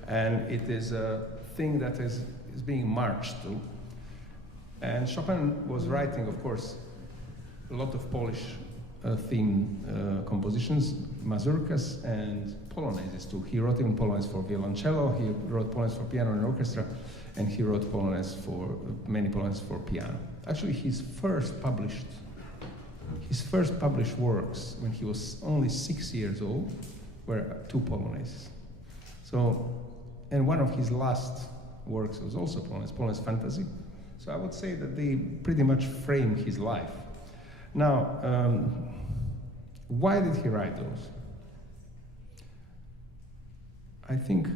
and it is a thing that is being marched to. And Chopin was writing, of course, a lot of Polish theme compositions, mazurkas and polonaises too. He wrote even polonaise for violoncello, he wrote polonaise for piano and orchestra, and he wrote many polonaises for piano. Actually, his first published works when he was only 6 years old were 2 polonaises. So, and one of his last works was also Polonaise Fantasy. So I would say that they pretty much frame his life. Now, why did he write those? I think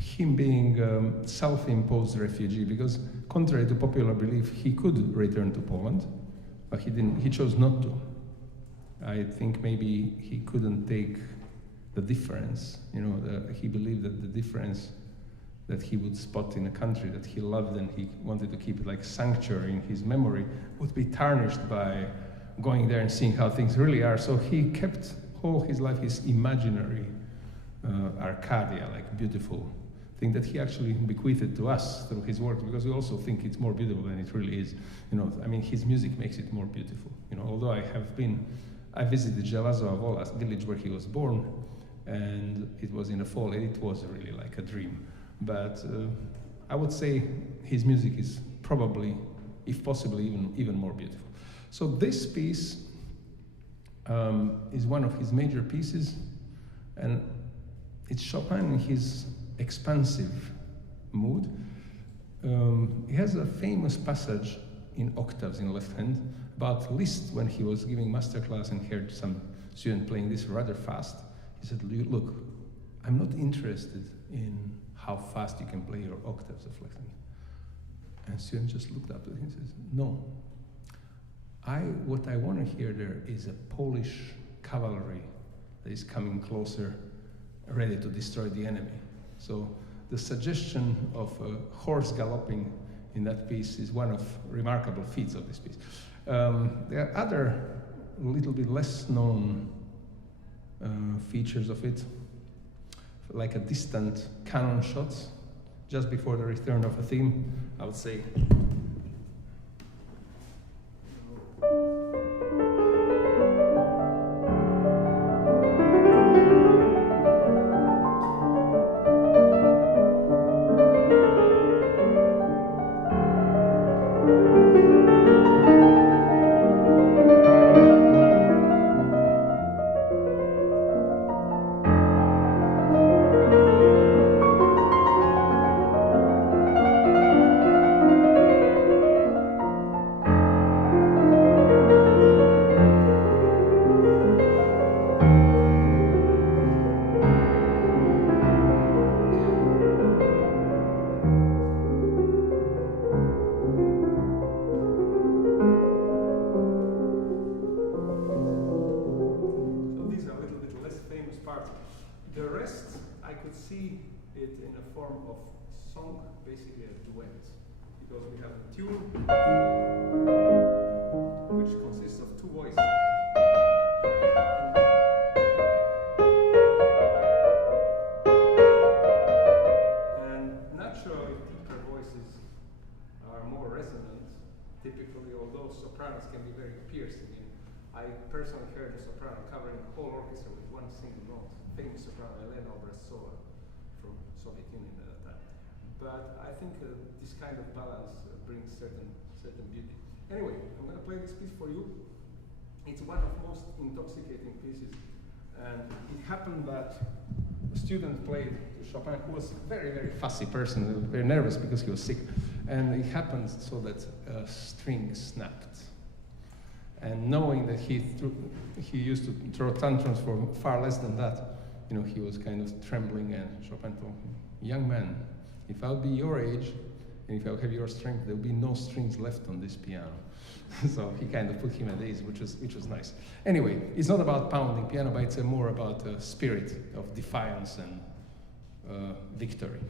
him being a self-imposed refugee, because contrary to popular belief, he could return to Poland, but he didn't. He chose not to. I think maybe he couldn't take the difference. You know, he believed that the difference that he would spot in a country that he loved and he wanted to keep it like sanctuary in his memory would be tarnished by going there and seeing how things really are. So he kept all his life his imaginary Arcadia, like beautiful thing that he actually bequeathed to us through his work, because we also think it's more beautiful than it really is. You know, I mean, his music makes it more beautiful. You know, although I visited Żelazo Wola, village where he was born, and it was in the fall, and it was really like a dream. But I would say his music is probably, if possible, even more beautiful. So this piece is one of his major pieces, and it's Chopin in his expansive mood. He has a famous passage in octaves in left hand about Liszt when he was giving masterclass and heard some student playing this rather fast. He said, "Look, I'm not interested in how fast you can play your octaves of left hand." And student just looked up at him and says, "No, what I want to hear there is a Polish cavalry that is coming closer, ready to destroy the enemy." So the suggestion of a horse galloping in that piece is one of remarkable feats of this piece. There are other little bit less known features of it, like a distant cannon shot just before the return of a theme, I would say. But I think this kind of balance brings certain beauty. Anyway, I'm going to play this piece for you. It's one of the most intoxicating pieces, and it happened that a student played to Chopin, who was a very, very fussy person, very nervous because he was sick, and it happened so that a string snapped. And knowing that he used to throw tantrums for far less than that, he was kind of trembling, and Chopin told him, young man, if I'll be your age, and if I'll have your strength, there'll be no strings left on this piano. So he kind of put him at ease, which was nice. Anyway, it's not about pounding piano, but it's more about a spirit of defiance and victory.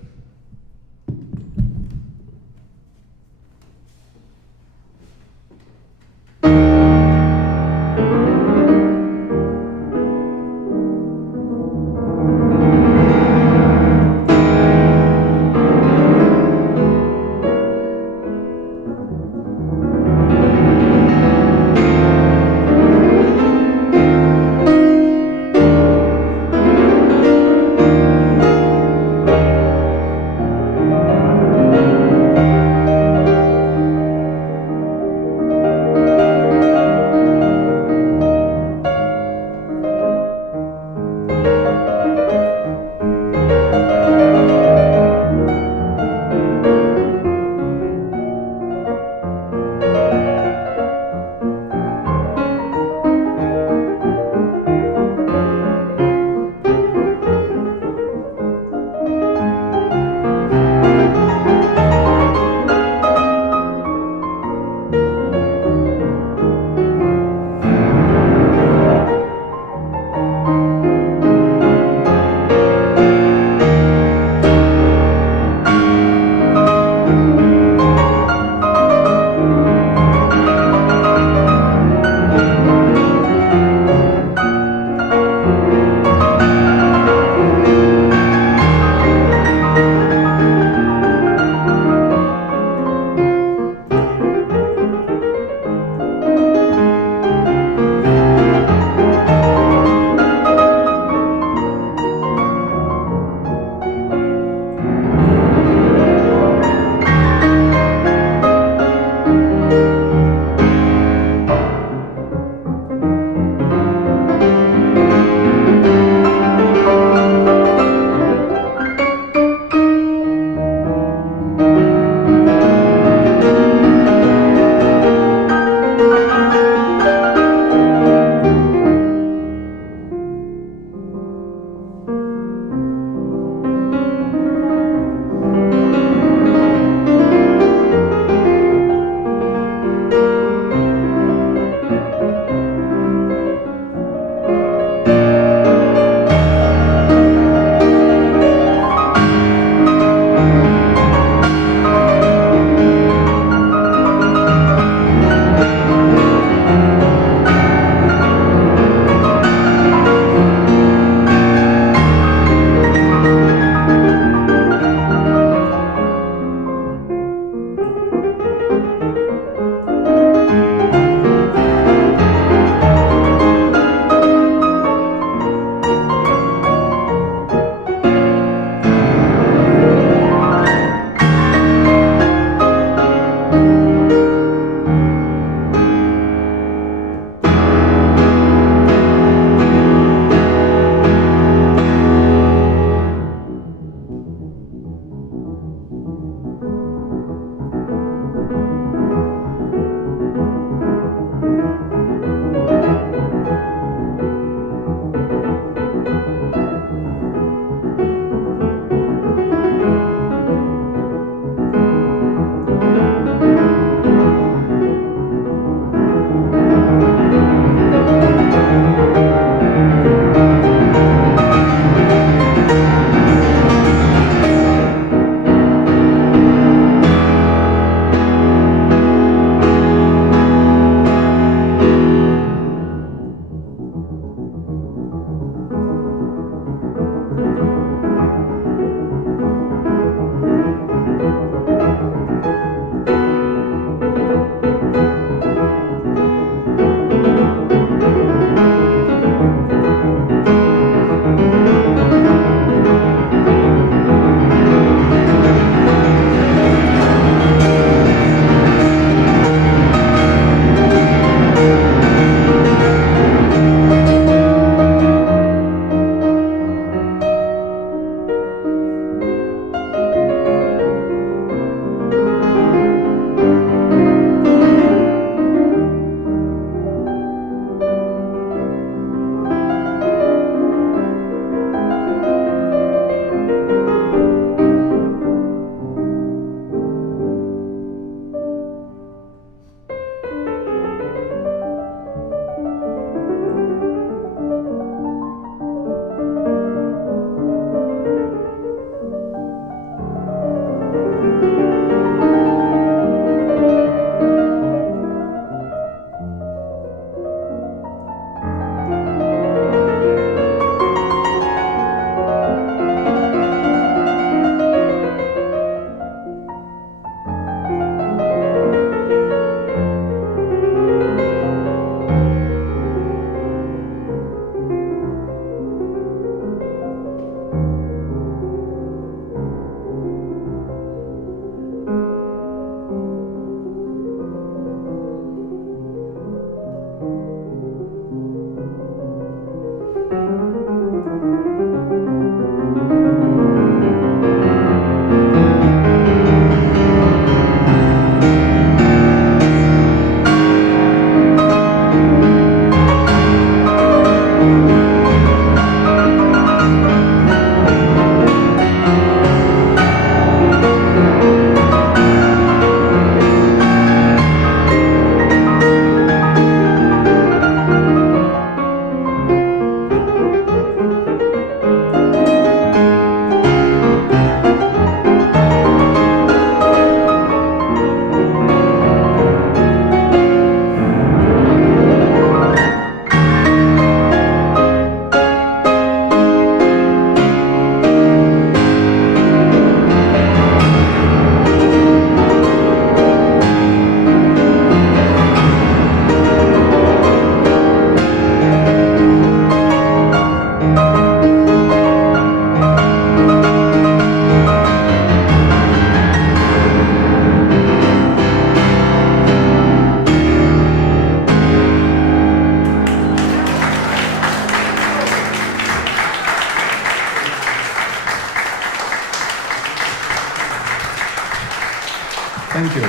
Thank you.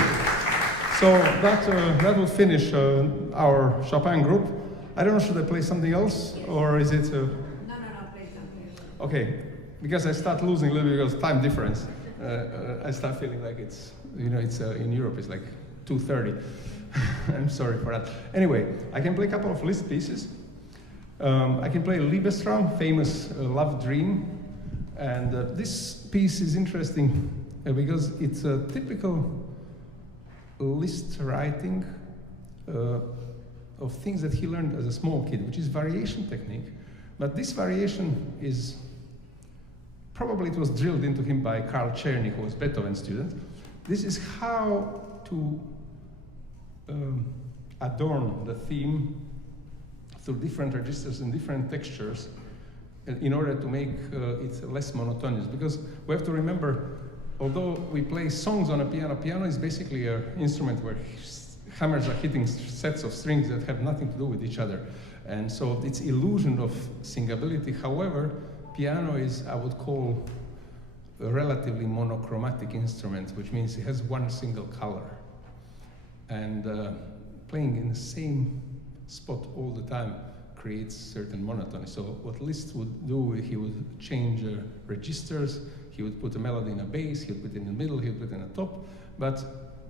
So that will finish our Chopin group. I don't know, should I play something else, or is it? No, play something. Okay, because I start losing a little bit because of time difference. I start feeling like it's, it's in Europe it's like 2:30. I'm sorry for that. Anyway, I can play a couple of Liszt pieces. I can play Liebestraum, famous love dream, and this piece is interesting because it's a typical Liszt writing of things that he learned as a small kid, which is variation technique. But this variation is, probably it was drilled into him by Karl Czerny, who was Beethoven's student. This is how to adorn the theme through different registers and different textures in order to make it less monotonous. Because we have to remember, although we play songs on a piano, piano is basically an instrument where hammers are hitting sets of strings that have nothing to do with each other. And so it's illusion of singability. However, piano is, I would call, a relatively monochromatic instrument, which means it has one single color. And playing in the same spot all the time creates certain monotony. So what Liszt would do, he would change registers, he would put a melody in a bass, he would put it in the middle, he would put it in the top, but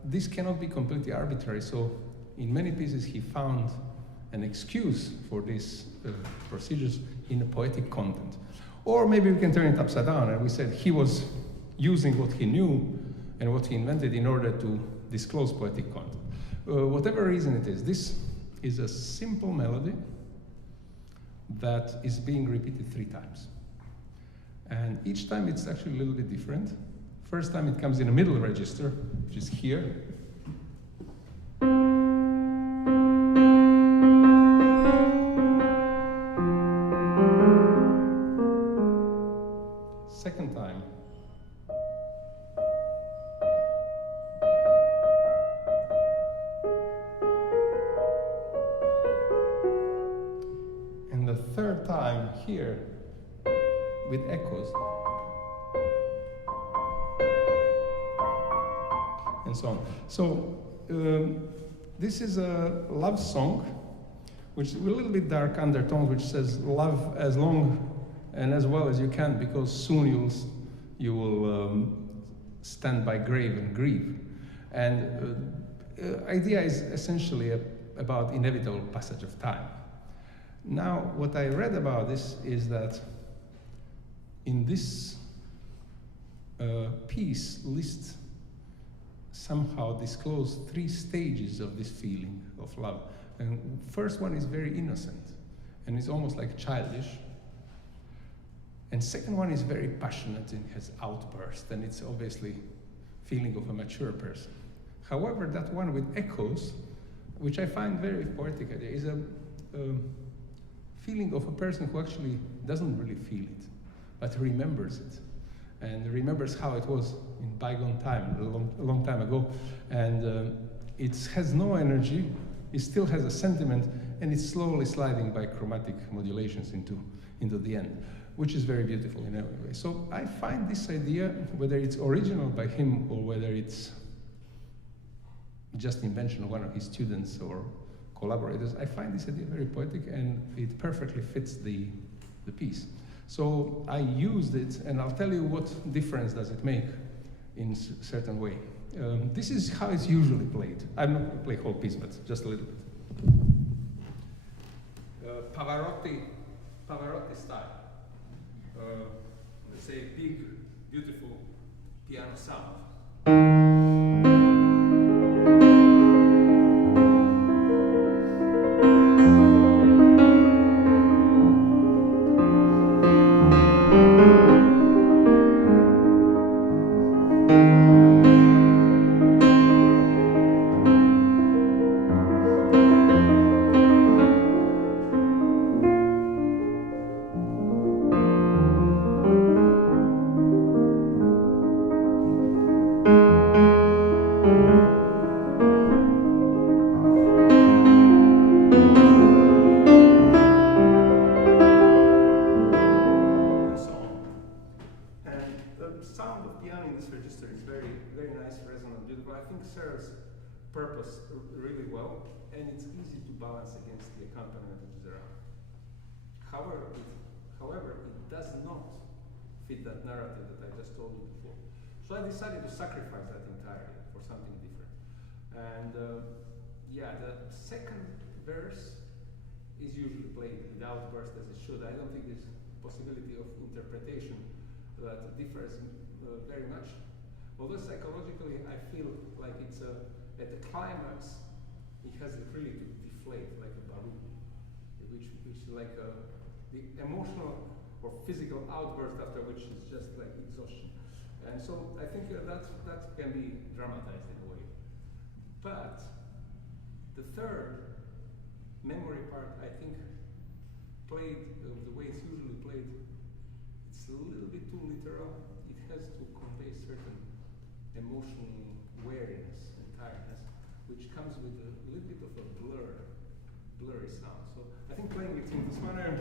this cannot be completely arbitrary. So in many pieces he found an excuse for these procedures in a poetic content. Or maybe we can turn it upside down, and we said he was using what he knew and what he invented in order to disclose poetic content. Whatever reason it is, this is a simple melody that is being repeated 3 times. And each time it's actually a little bit different. First time it comes in a middle register, which is here. Second time. And the third time here with echoes. And so on. So this is a love song, which is a little bit dark undertones, which says love as long and as well as you can, because soon you will stand by grave and grieve. And idea is essentially about inevitable passage of time. Now, what I read about this is that in this piece, Liszt somehow disclosed 3 stages of this feeling of love. And first one is very innocent, and it's almost like childish. And second one is very passionate and has outburst, and it's obviously feeling of a mature person. However, that one with echoes, which I find very poetic idea, is a feeling of a person who actually doesn't really feel it, but remembers it, and remembers how it was in bygone time, a long time ago, and it has no energy, it still has a sentiment, and it's slowly sliding by chromatic modulations into the end, which is very beautiful in every way. So I find this idea, whether it's original by him or whether it's just invention of one of his students or collaborators, I find this idea very poetic, and it perfectly fits the piece. So I used it, and I'll tell you what difference does it make in a certain way. This is how it's usually played. I'm not going to play whole piece, but just a little bit. Pavarotti style. Let's say big, beautiful piano sound. serves purpose really well, and it's easy to balance against the accompaniment which is around. However, it does not fit that narrative that I just told you before. So I decided to sacrifice that entirely for something different. And yeah, the second verse is usually played without burst as it should. I don't think there's possibility of interpretation that differs very much. Although psychologically I feel like it's at the climax, it has really to deflate like a balloon, which like the emotional or physical outburst after which is just like exhaustion. And so I think that can be dramatized in a way. But the third memory part, I think, played the way it's usually played, it's a little bit too literal. It has to convey certain emotional wariness and tiredness, which comes with a little bit of a blurry sound. So I think playing it in this manner.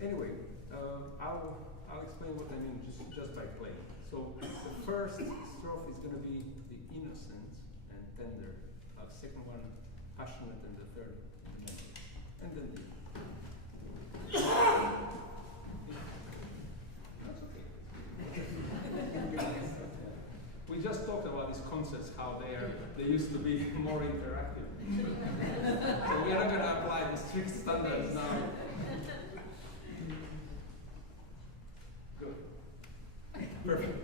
Anyway, I'll explain what I mean just by playing. So the first strophe is going to be the innocent and tender, second one passionate, and the third tender. And then that's okay. We just talked about these concerts, how they used to be more interactive. So we are not going to apply the strict standards now. Good. Perfect.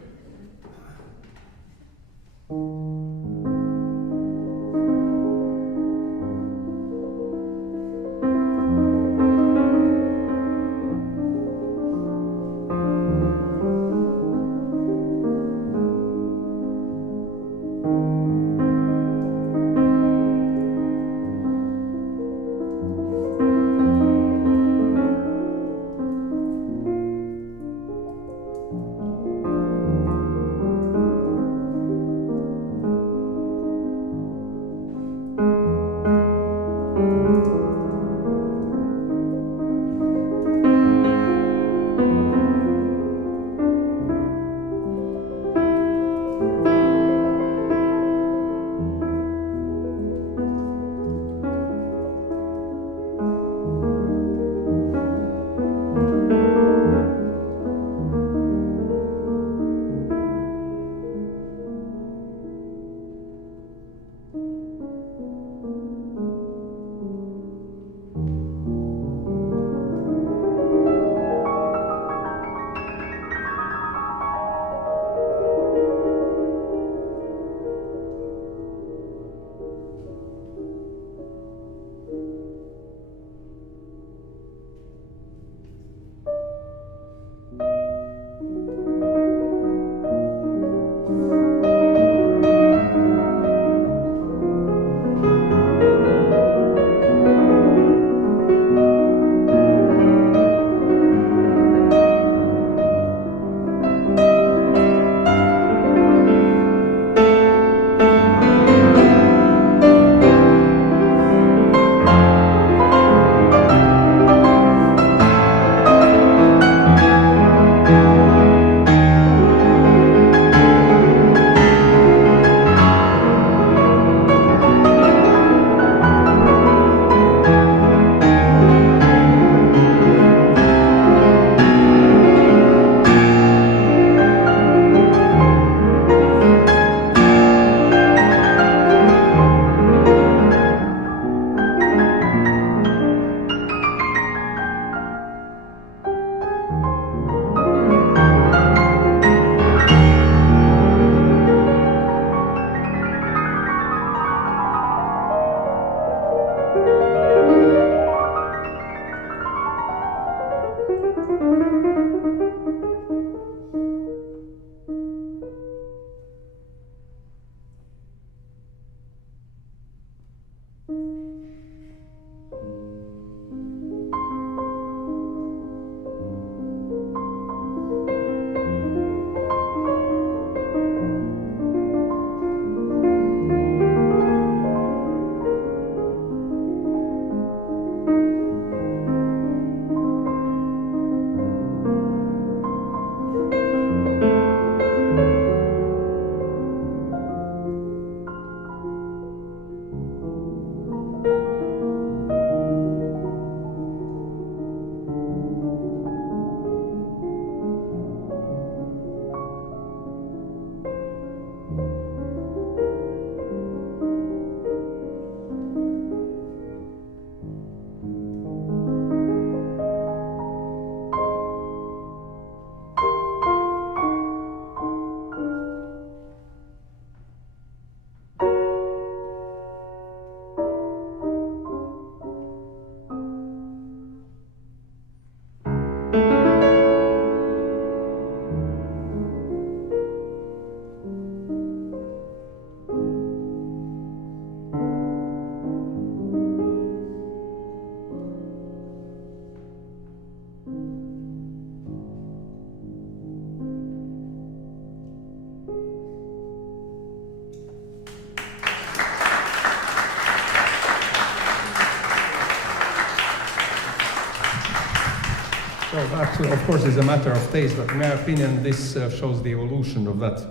So that, of course, is a matter of taste, but in my opinion, this shows the evolution of that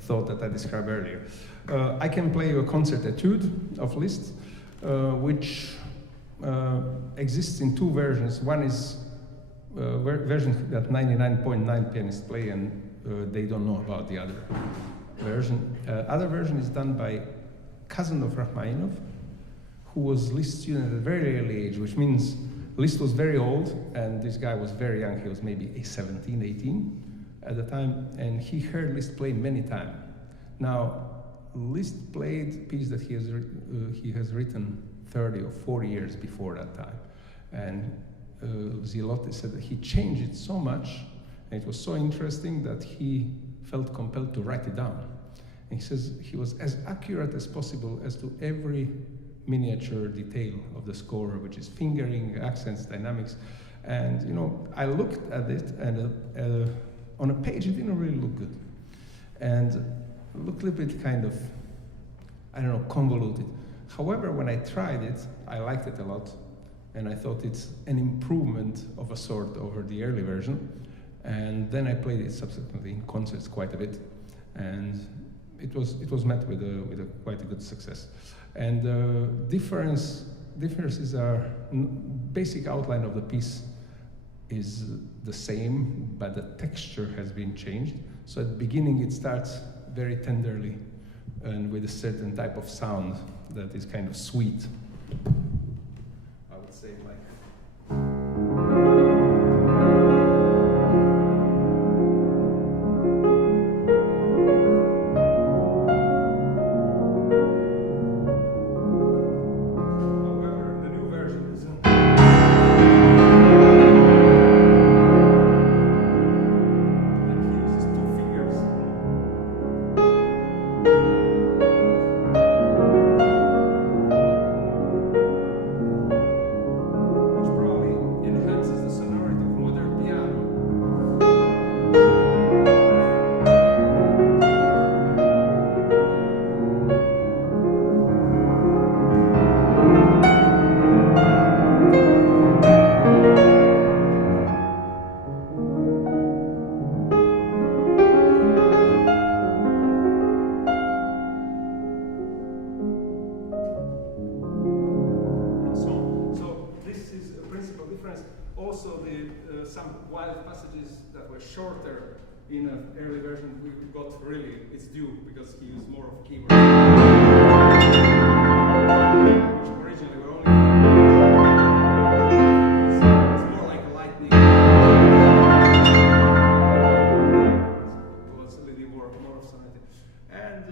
thought that I described earlier. I can play you a concert etude of Liszt, which exists in two versions. One is version that 99.9 pianists play, and they don't know about the other version. Other version is done by cousin of Rachmaninoff, who was Liszt student at a very early age, which means Liszt was very old, and this guy was very young. He was maybe 17, 18 at the time, and he heard Liszt play many times. Now, Liszt played a piece that he has written 30 or 40 years before that time. And Zilotti said that he changed it so much, and it was so interesting that he felt compelled to write it down. And he says he was as accurate as possible as to every miniature detail of the score, which is fingering, accents, dynamics. And you know, I looked at it, and on a page it didn't really look good. And it looked a little bit kind of, I don't know, convoluted. However, when I tried it, I liked it a lot, and I thought it's an improvement of a sort over the early version. And then I played it subsequently in concerts quite a bit, and it was met with quite a good success. And differences are, basic outline of the piece is the same, but the texture has been changed. So at the beginning it starts very tenderly and with a certain type of sound that is kind of sweet. I would say like. Also, some wild passages that were shorter in an early version, we got really its due because he used more of keyboard, which originally were only. It's more like a lightning. It was a little more of something. And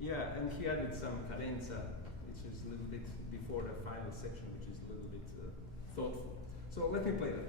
yeah, and he added some cadenza, which is a little bit before the final section, which is a little bit thoughtful. So let me play that.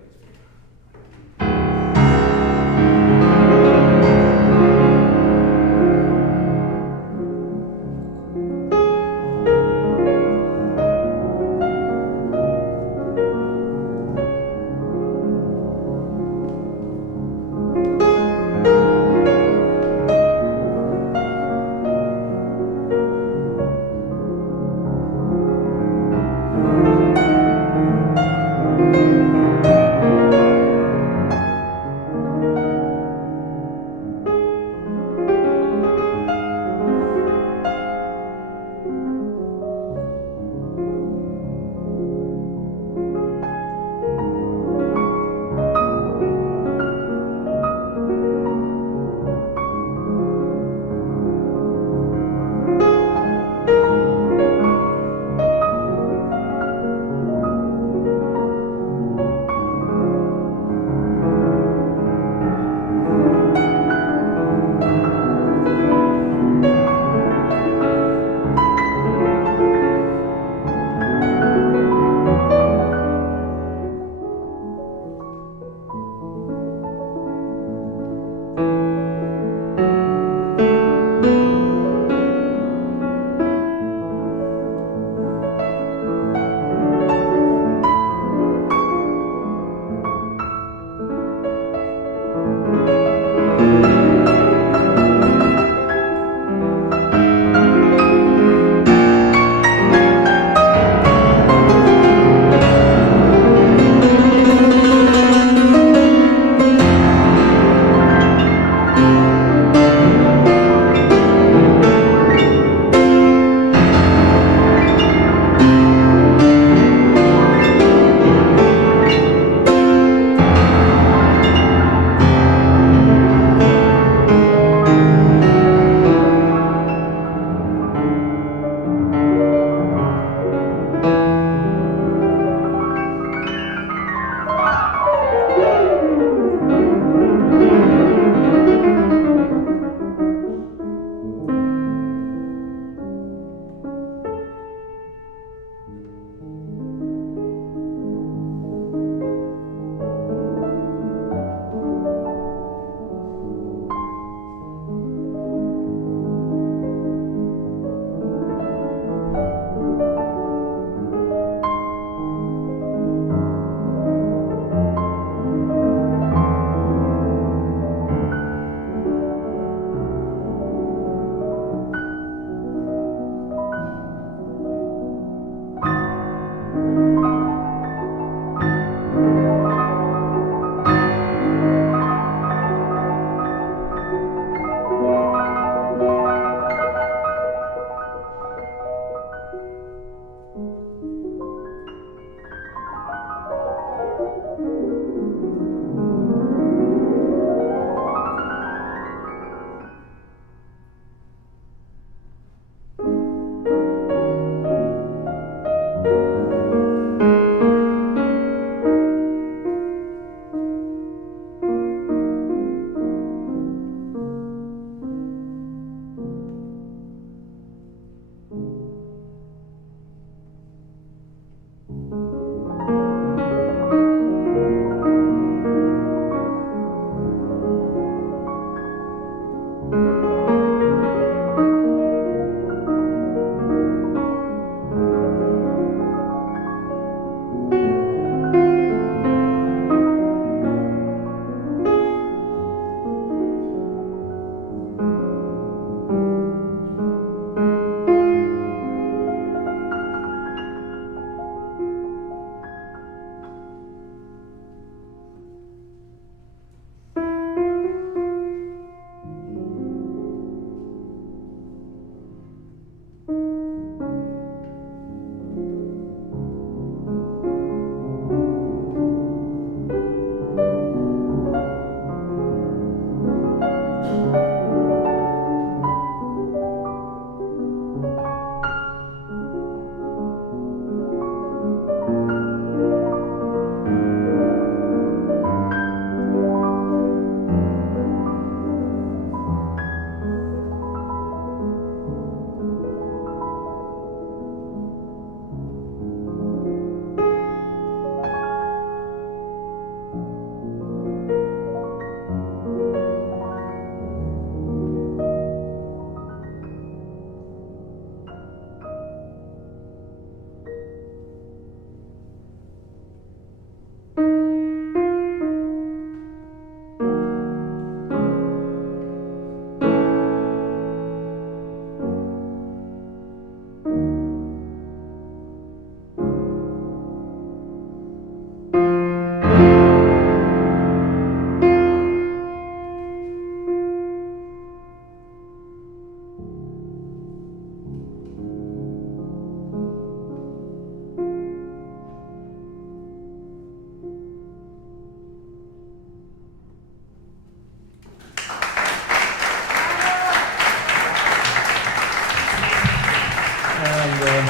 And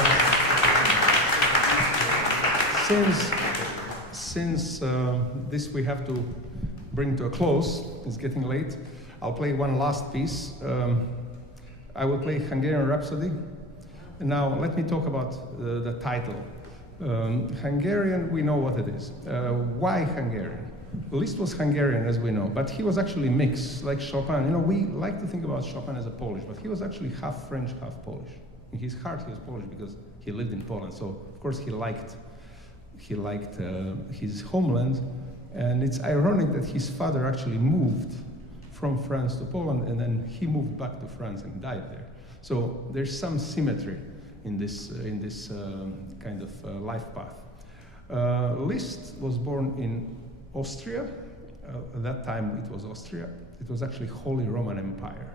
since this we have to bring to a close, it's getting late, I'll play one last piece. I will play Hungarian Rhapsody. Now, let me talk about the title. Hungarian, we know what it is. Why Hungarian? Liszt was Hungarian, as we know, but he was actually mixed, like Chopin. You know, we like to think about Chopin as a Polish, but he was actually half French, half Polish. In his heart, he was Polish because he lived in Poland. So, of course, he liked his homeland. And it's ironic that his father actually moved from France to Poland, and then he moved back to France and died there. So there's some symmetry in this kind of life path. Liszt was born in Austria. At that time, it was Austria. It was actually Holy Roman Empire,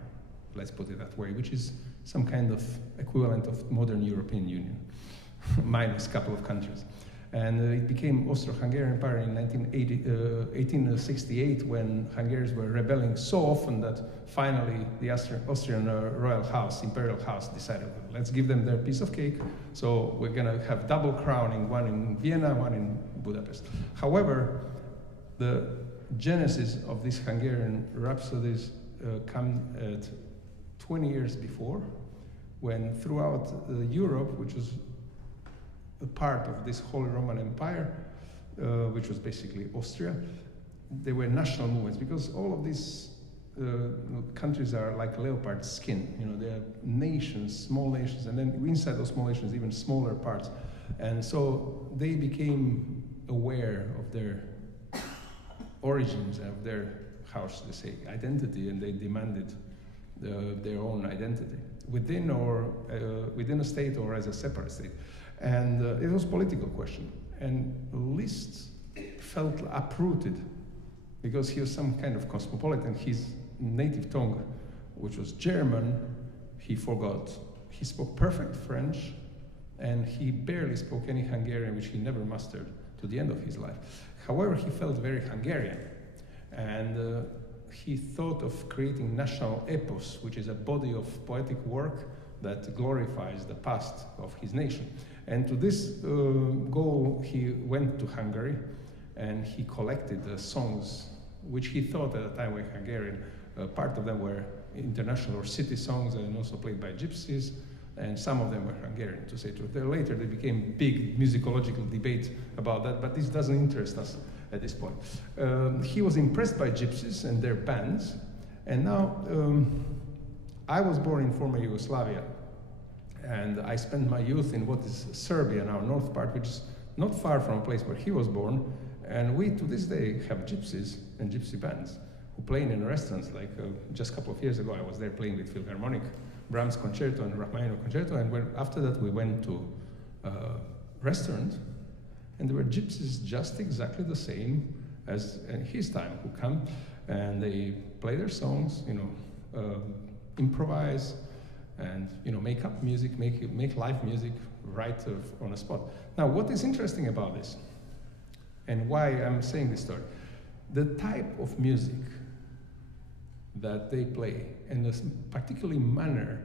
let's put it that way, which is some kind of equivalent of modern European Union, minus a couple of countries. And it became Austro-Hungarian Empire in 1868, when Hungarians were rebelling so often that finally the Austrian royal house, imperial house, decided, let's give them their piece of cake. So we're going to have double crowning, one in Vienna, one in Budapest. However, the genesis of these Hungarian rhapsodies come at 20 years before, when throughout Europe, which was a part of this Holy Roman Empire, which was basically Austria, there were national movements, because all of these countries are like leopard skin. You know, they are nations, small nations, and then inside those small nations, even smaller parts. And so they became aware of their origins, of their, how should I say, identity, and they demanded their own identity within a state or as a separate state. And it was a political question. And Liszt felt uprooted because he was some kind of cosmopolitan. His native tongue, which was German, he forgot. He spoke perfect French, and he barely spoke any Hungarian, which he never mastered to the end of his life. However, he felt very Hungarian, and he thought of creating national epos, which is a body of poetic work that glorifies the past of his nation. And to this goal, he went to Hungary, and he collected songs which he thought at the time were Hungarian. Part of them were international or city songs, and also played by gypsies, and some of them were Hungarian, to say the truth. Later, there became big musicological debate about that, but this doesn't interest us at this point. He was impressed by gypsies and their bands, and now I was born in former Yugoslavia, and I spent my youth in what is Serbia now, north part, which is not far from a place where he was born, and we to this day have gypsies and gypsy bands who play in restaurants. Like just a couple of years ago, I was there playing with Philharmonic, Brahms concerto and Rachmaninoff concerto, and after that we went to a restaurant, and there were gypsies just exactly the same as in his time, who come and they play their songs, you know, improvise, and you know, make up music, make live music right on the spot. Now, what is interesting about this, and why I'm saying this story, the type of music that they play, and the particularly manner,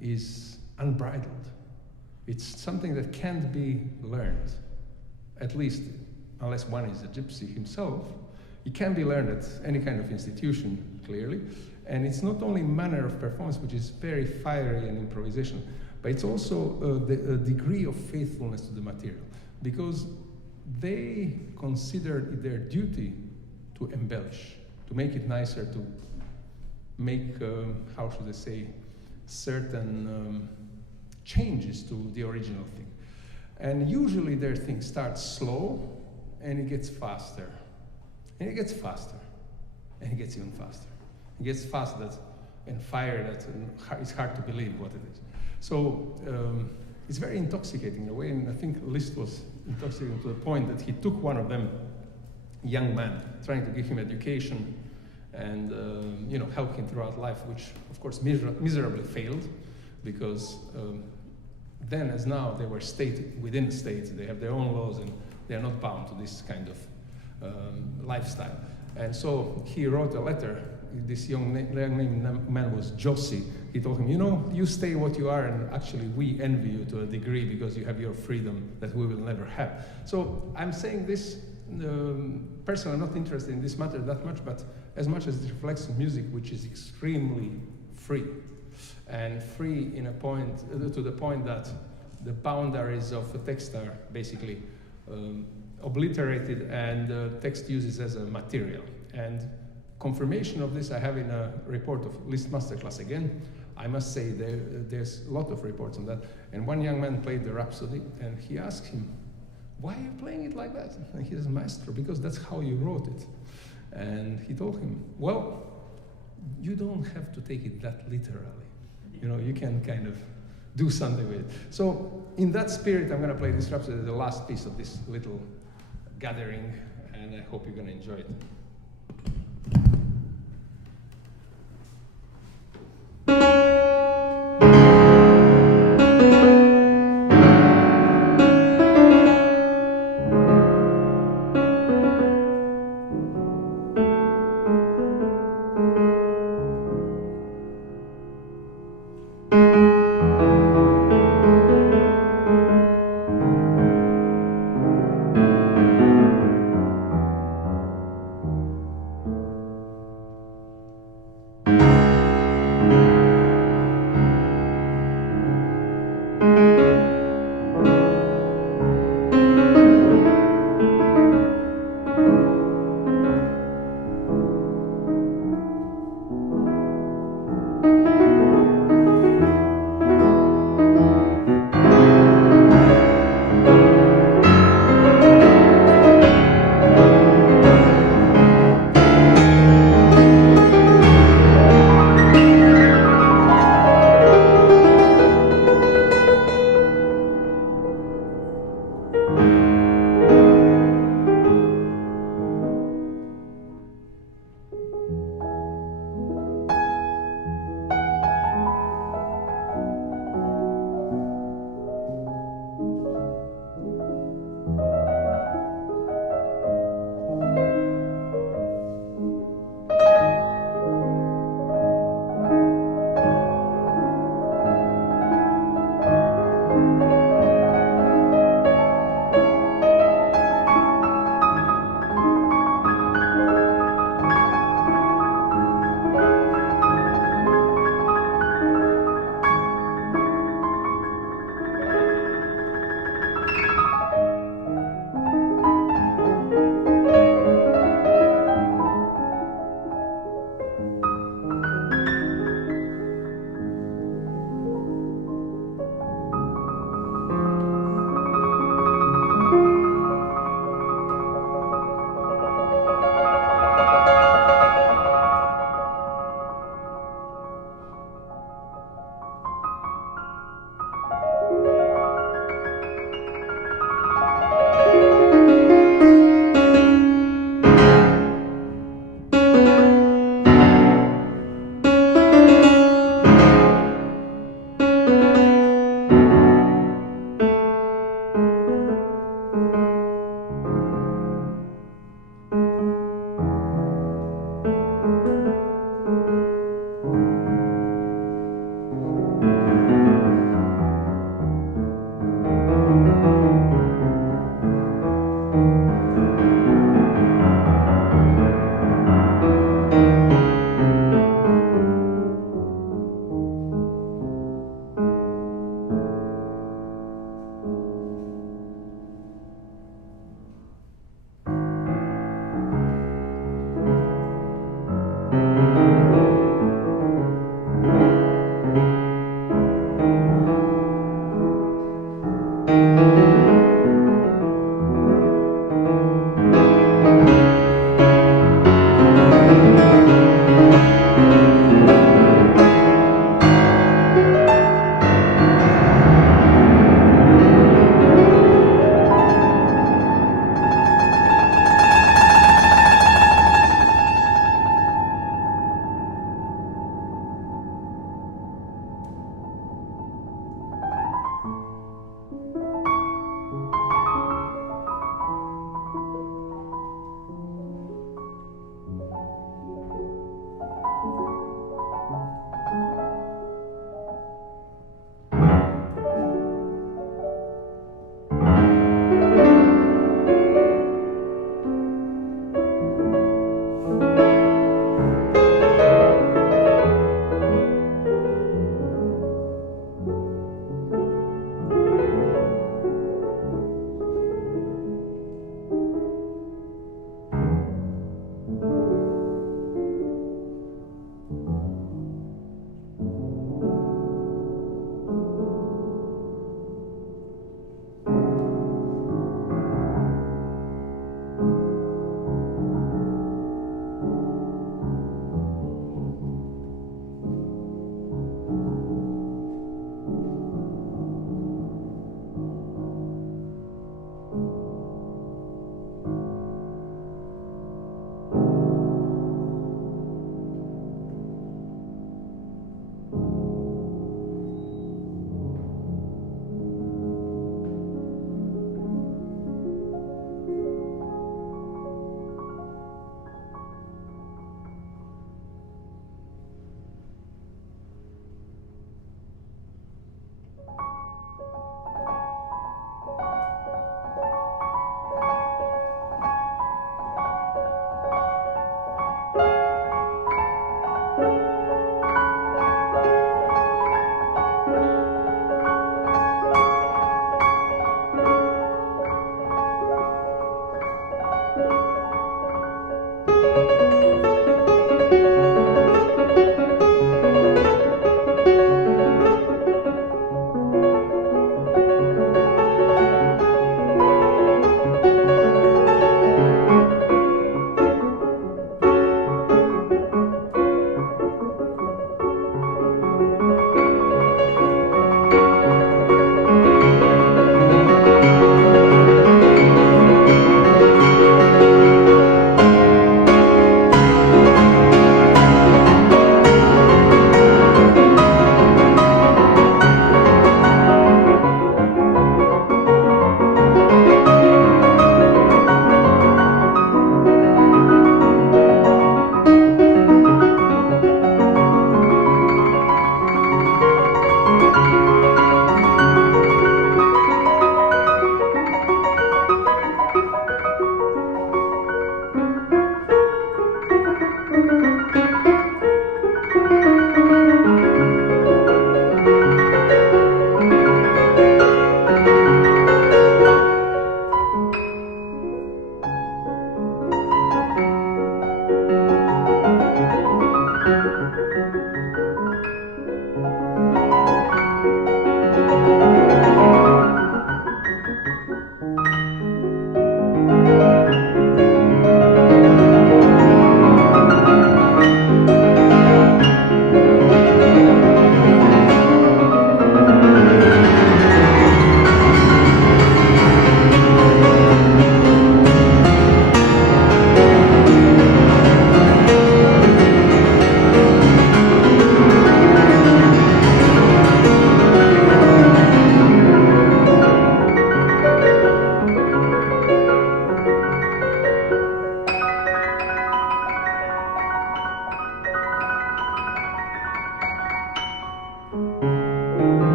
is unbridled. It's something that can't be learned, at least unless one is a gypsy himself. It can be learned at any kind of institution, clearly. And it's not only manner of performance, which is very fiery and improvisation, but it's also a degree of faithfulness to the material, because they consider it their duty to embellish, to make it nicer, to make, how should I say, certain changes to the original thing. And usually their thing starts slow, and it gets faster, and it gets faster, and it gets even faster. It gets fast and fire that it's hard to believe what it is. So it's very intoxicating in a way, and I think Liszt was intoxicating to the point that he took one of them, young man, trying to give him education and you know, help him throughout life, which of course miserably failed, because then as now they were state within states, they have their own laws, and they are not bound to this kind of lifestyle. And so he wrote a letter this young man was Jossi. He told him, you know, you stay what you are, and actually we envy you to a degree because you have your freedom that we will never have. So I'm saying this, personally, I'm not interested in this matter that much, but as much as it reflects on music, which is extremely free, and free in a point, to the point that the boundaries of the text are basically obliterated, and text uses as a material. And confirmation of this I have in a report of Liszt Masterclass again. I must say there's a lot of reports on that. And one young man played the Rhapsody, and he asked him, why are you playing it like that? And he says, Maestro, because that's how you wrote it. And he told him, well, you don't have to take it that literally. You know, you can kind of do something with it. So in that spirit, I'm going to play this Rhapsody, the last piece of this little gathering, and I hope you're going to enjoy it.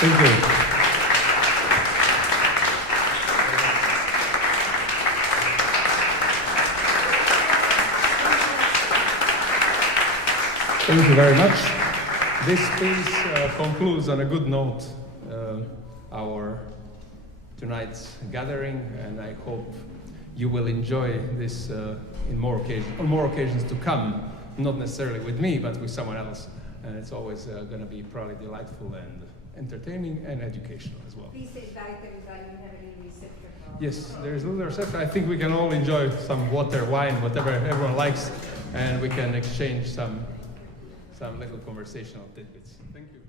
Thank you. Thank you very much. This piece concludes on a good note our tonight's gathering, and I hope you will enjoy this on more occasions to come. Not necessarily with me, but with someone else. And it's always going to be probably delightful and entertaining and educational as well. Please say bye to everybody. We have a little reception. Yes, there is a little reception. I think we can all enjoy some water, wine, whatever everyone likes, and we can exchange some little conversational tidbits. Thank you.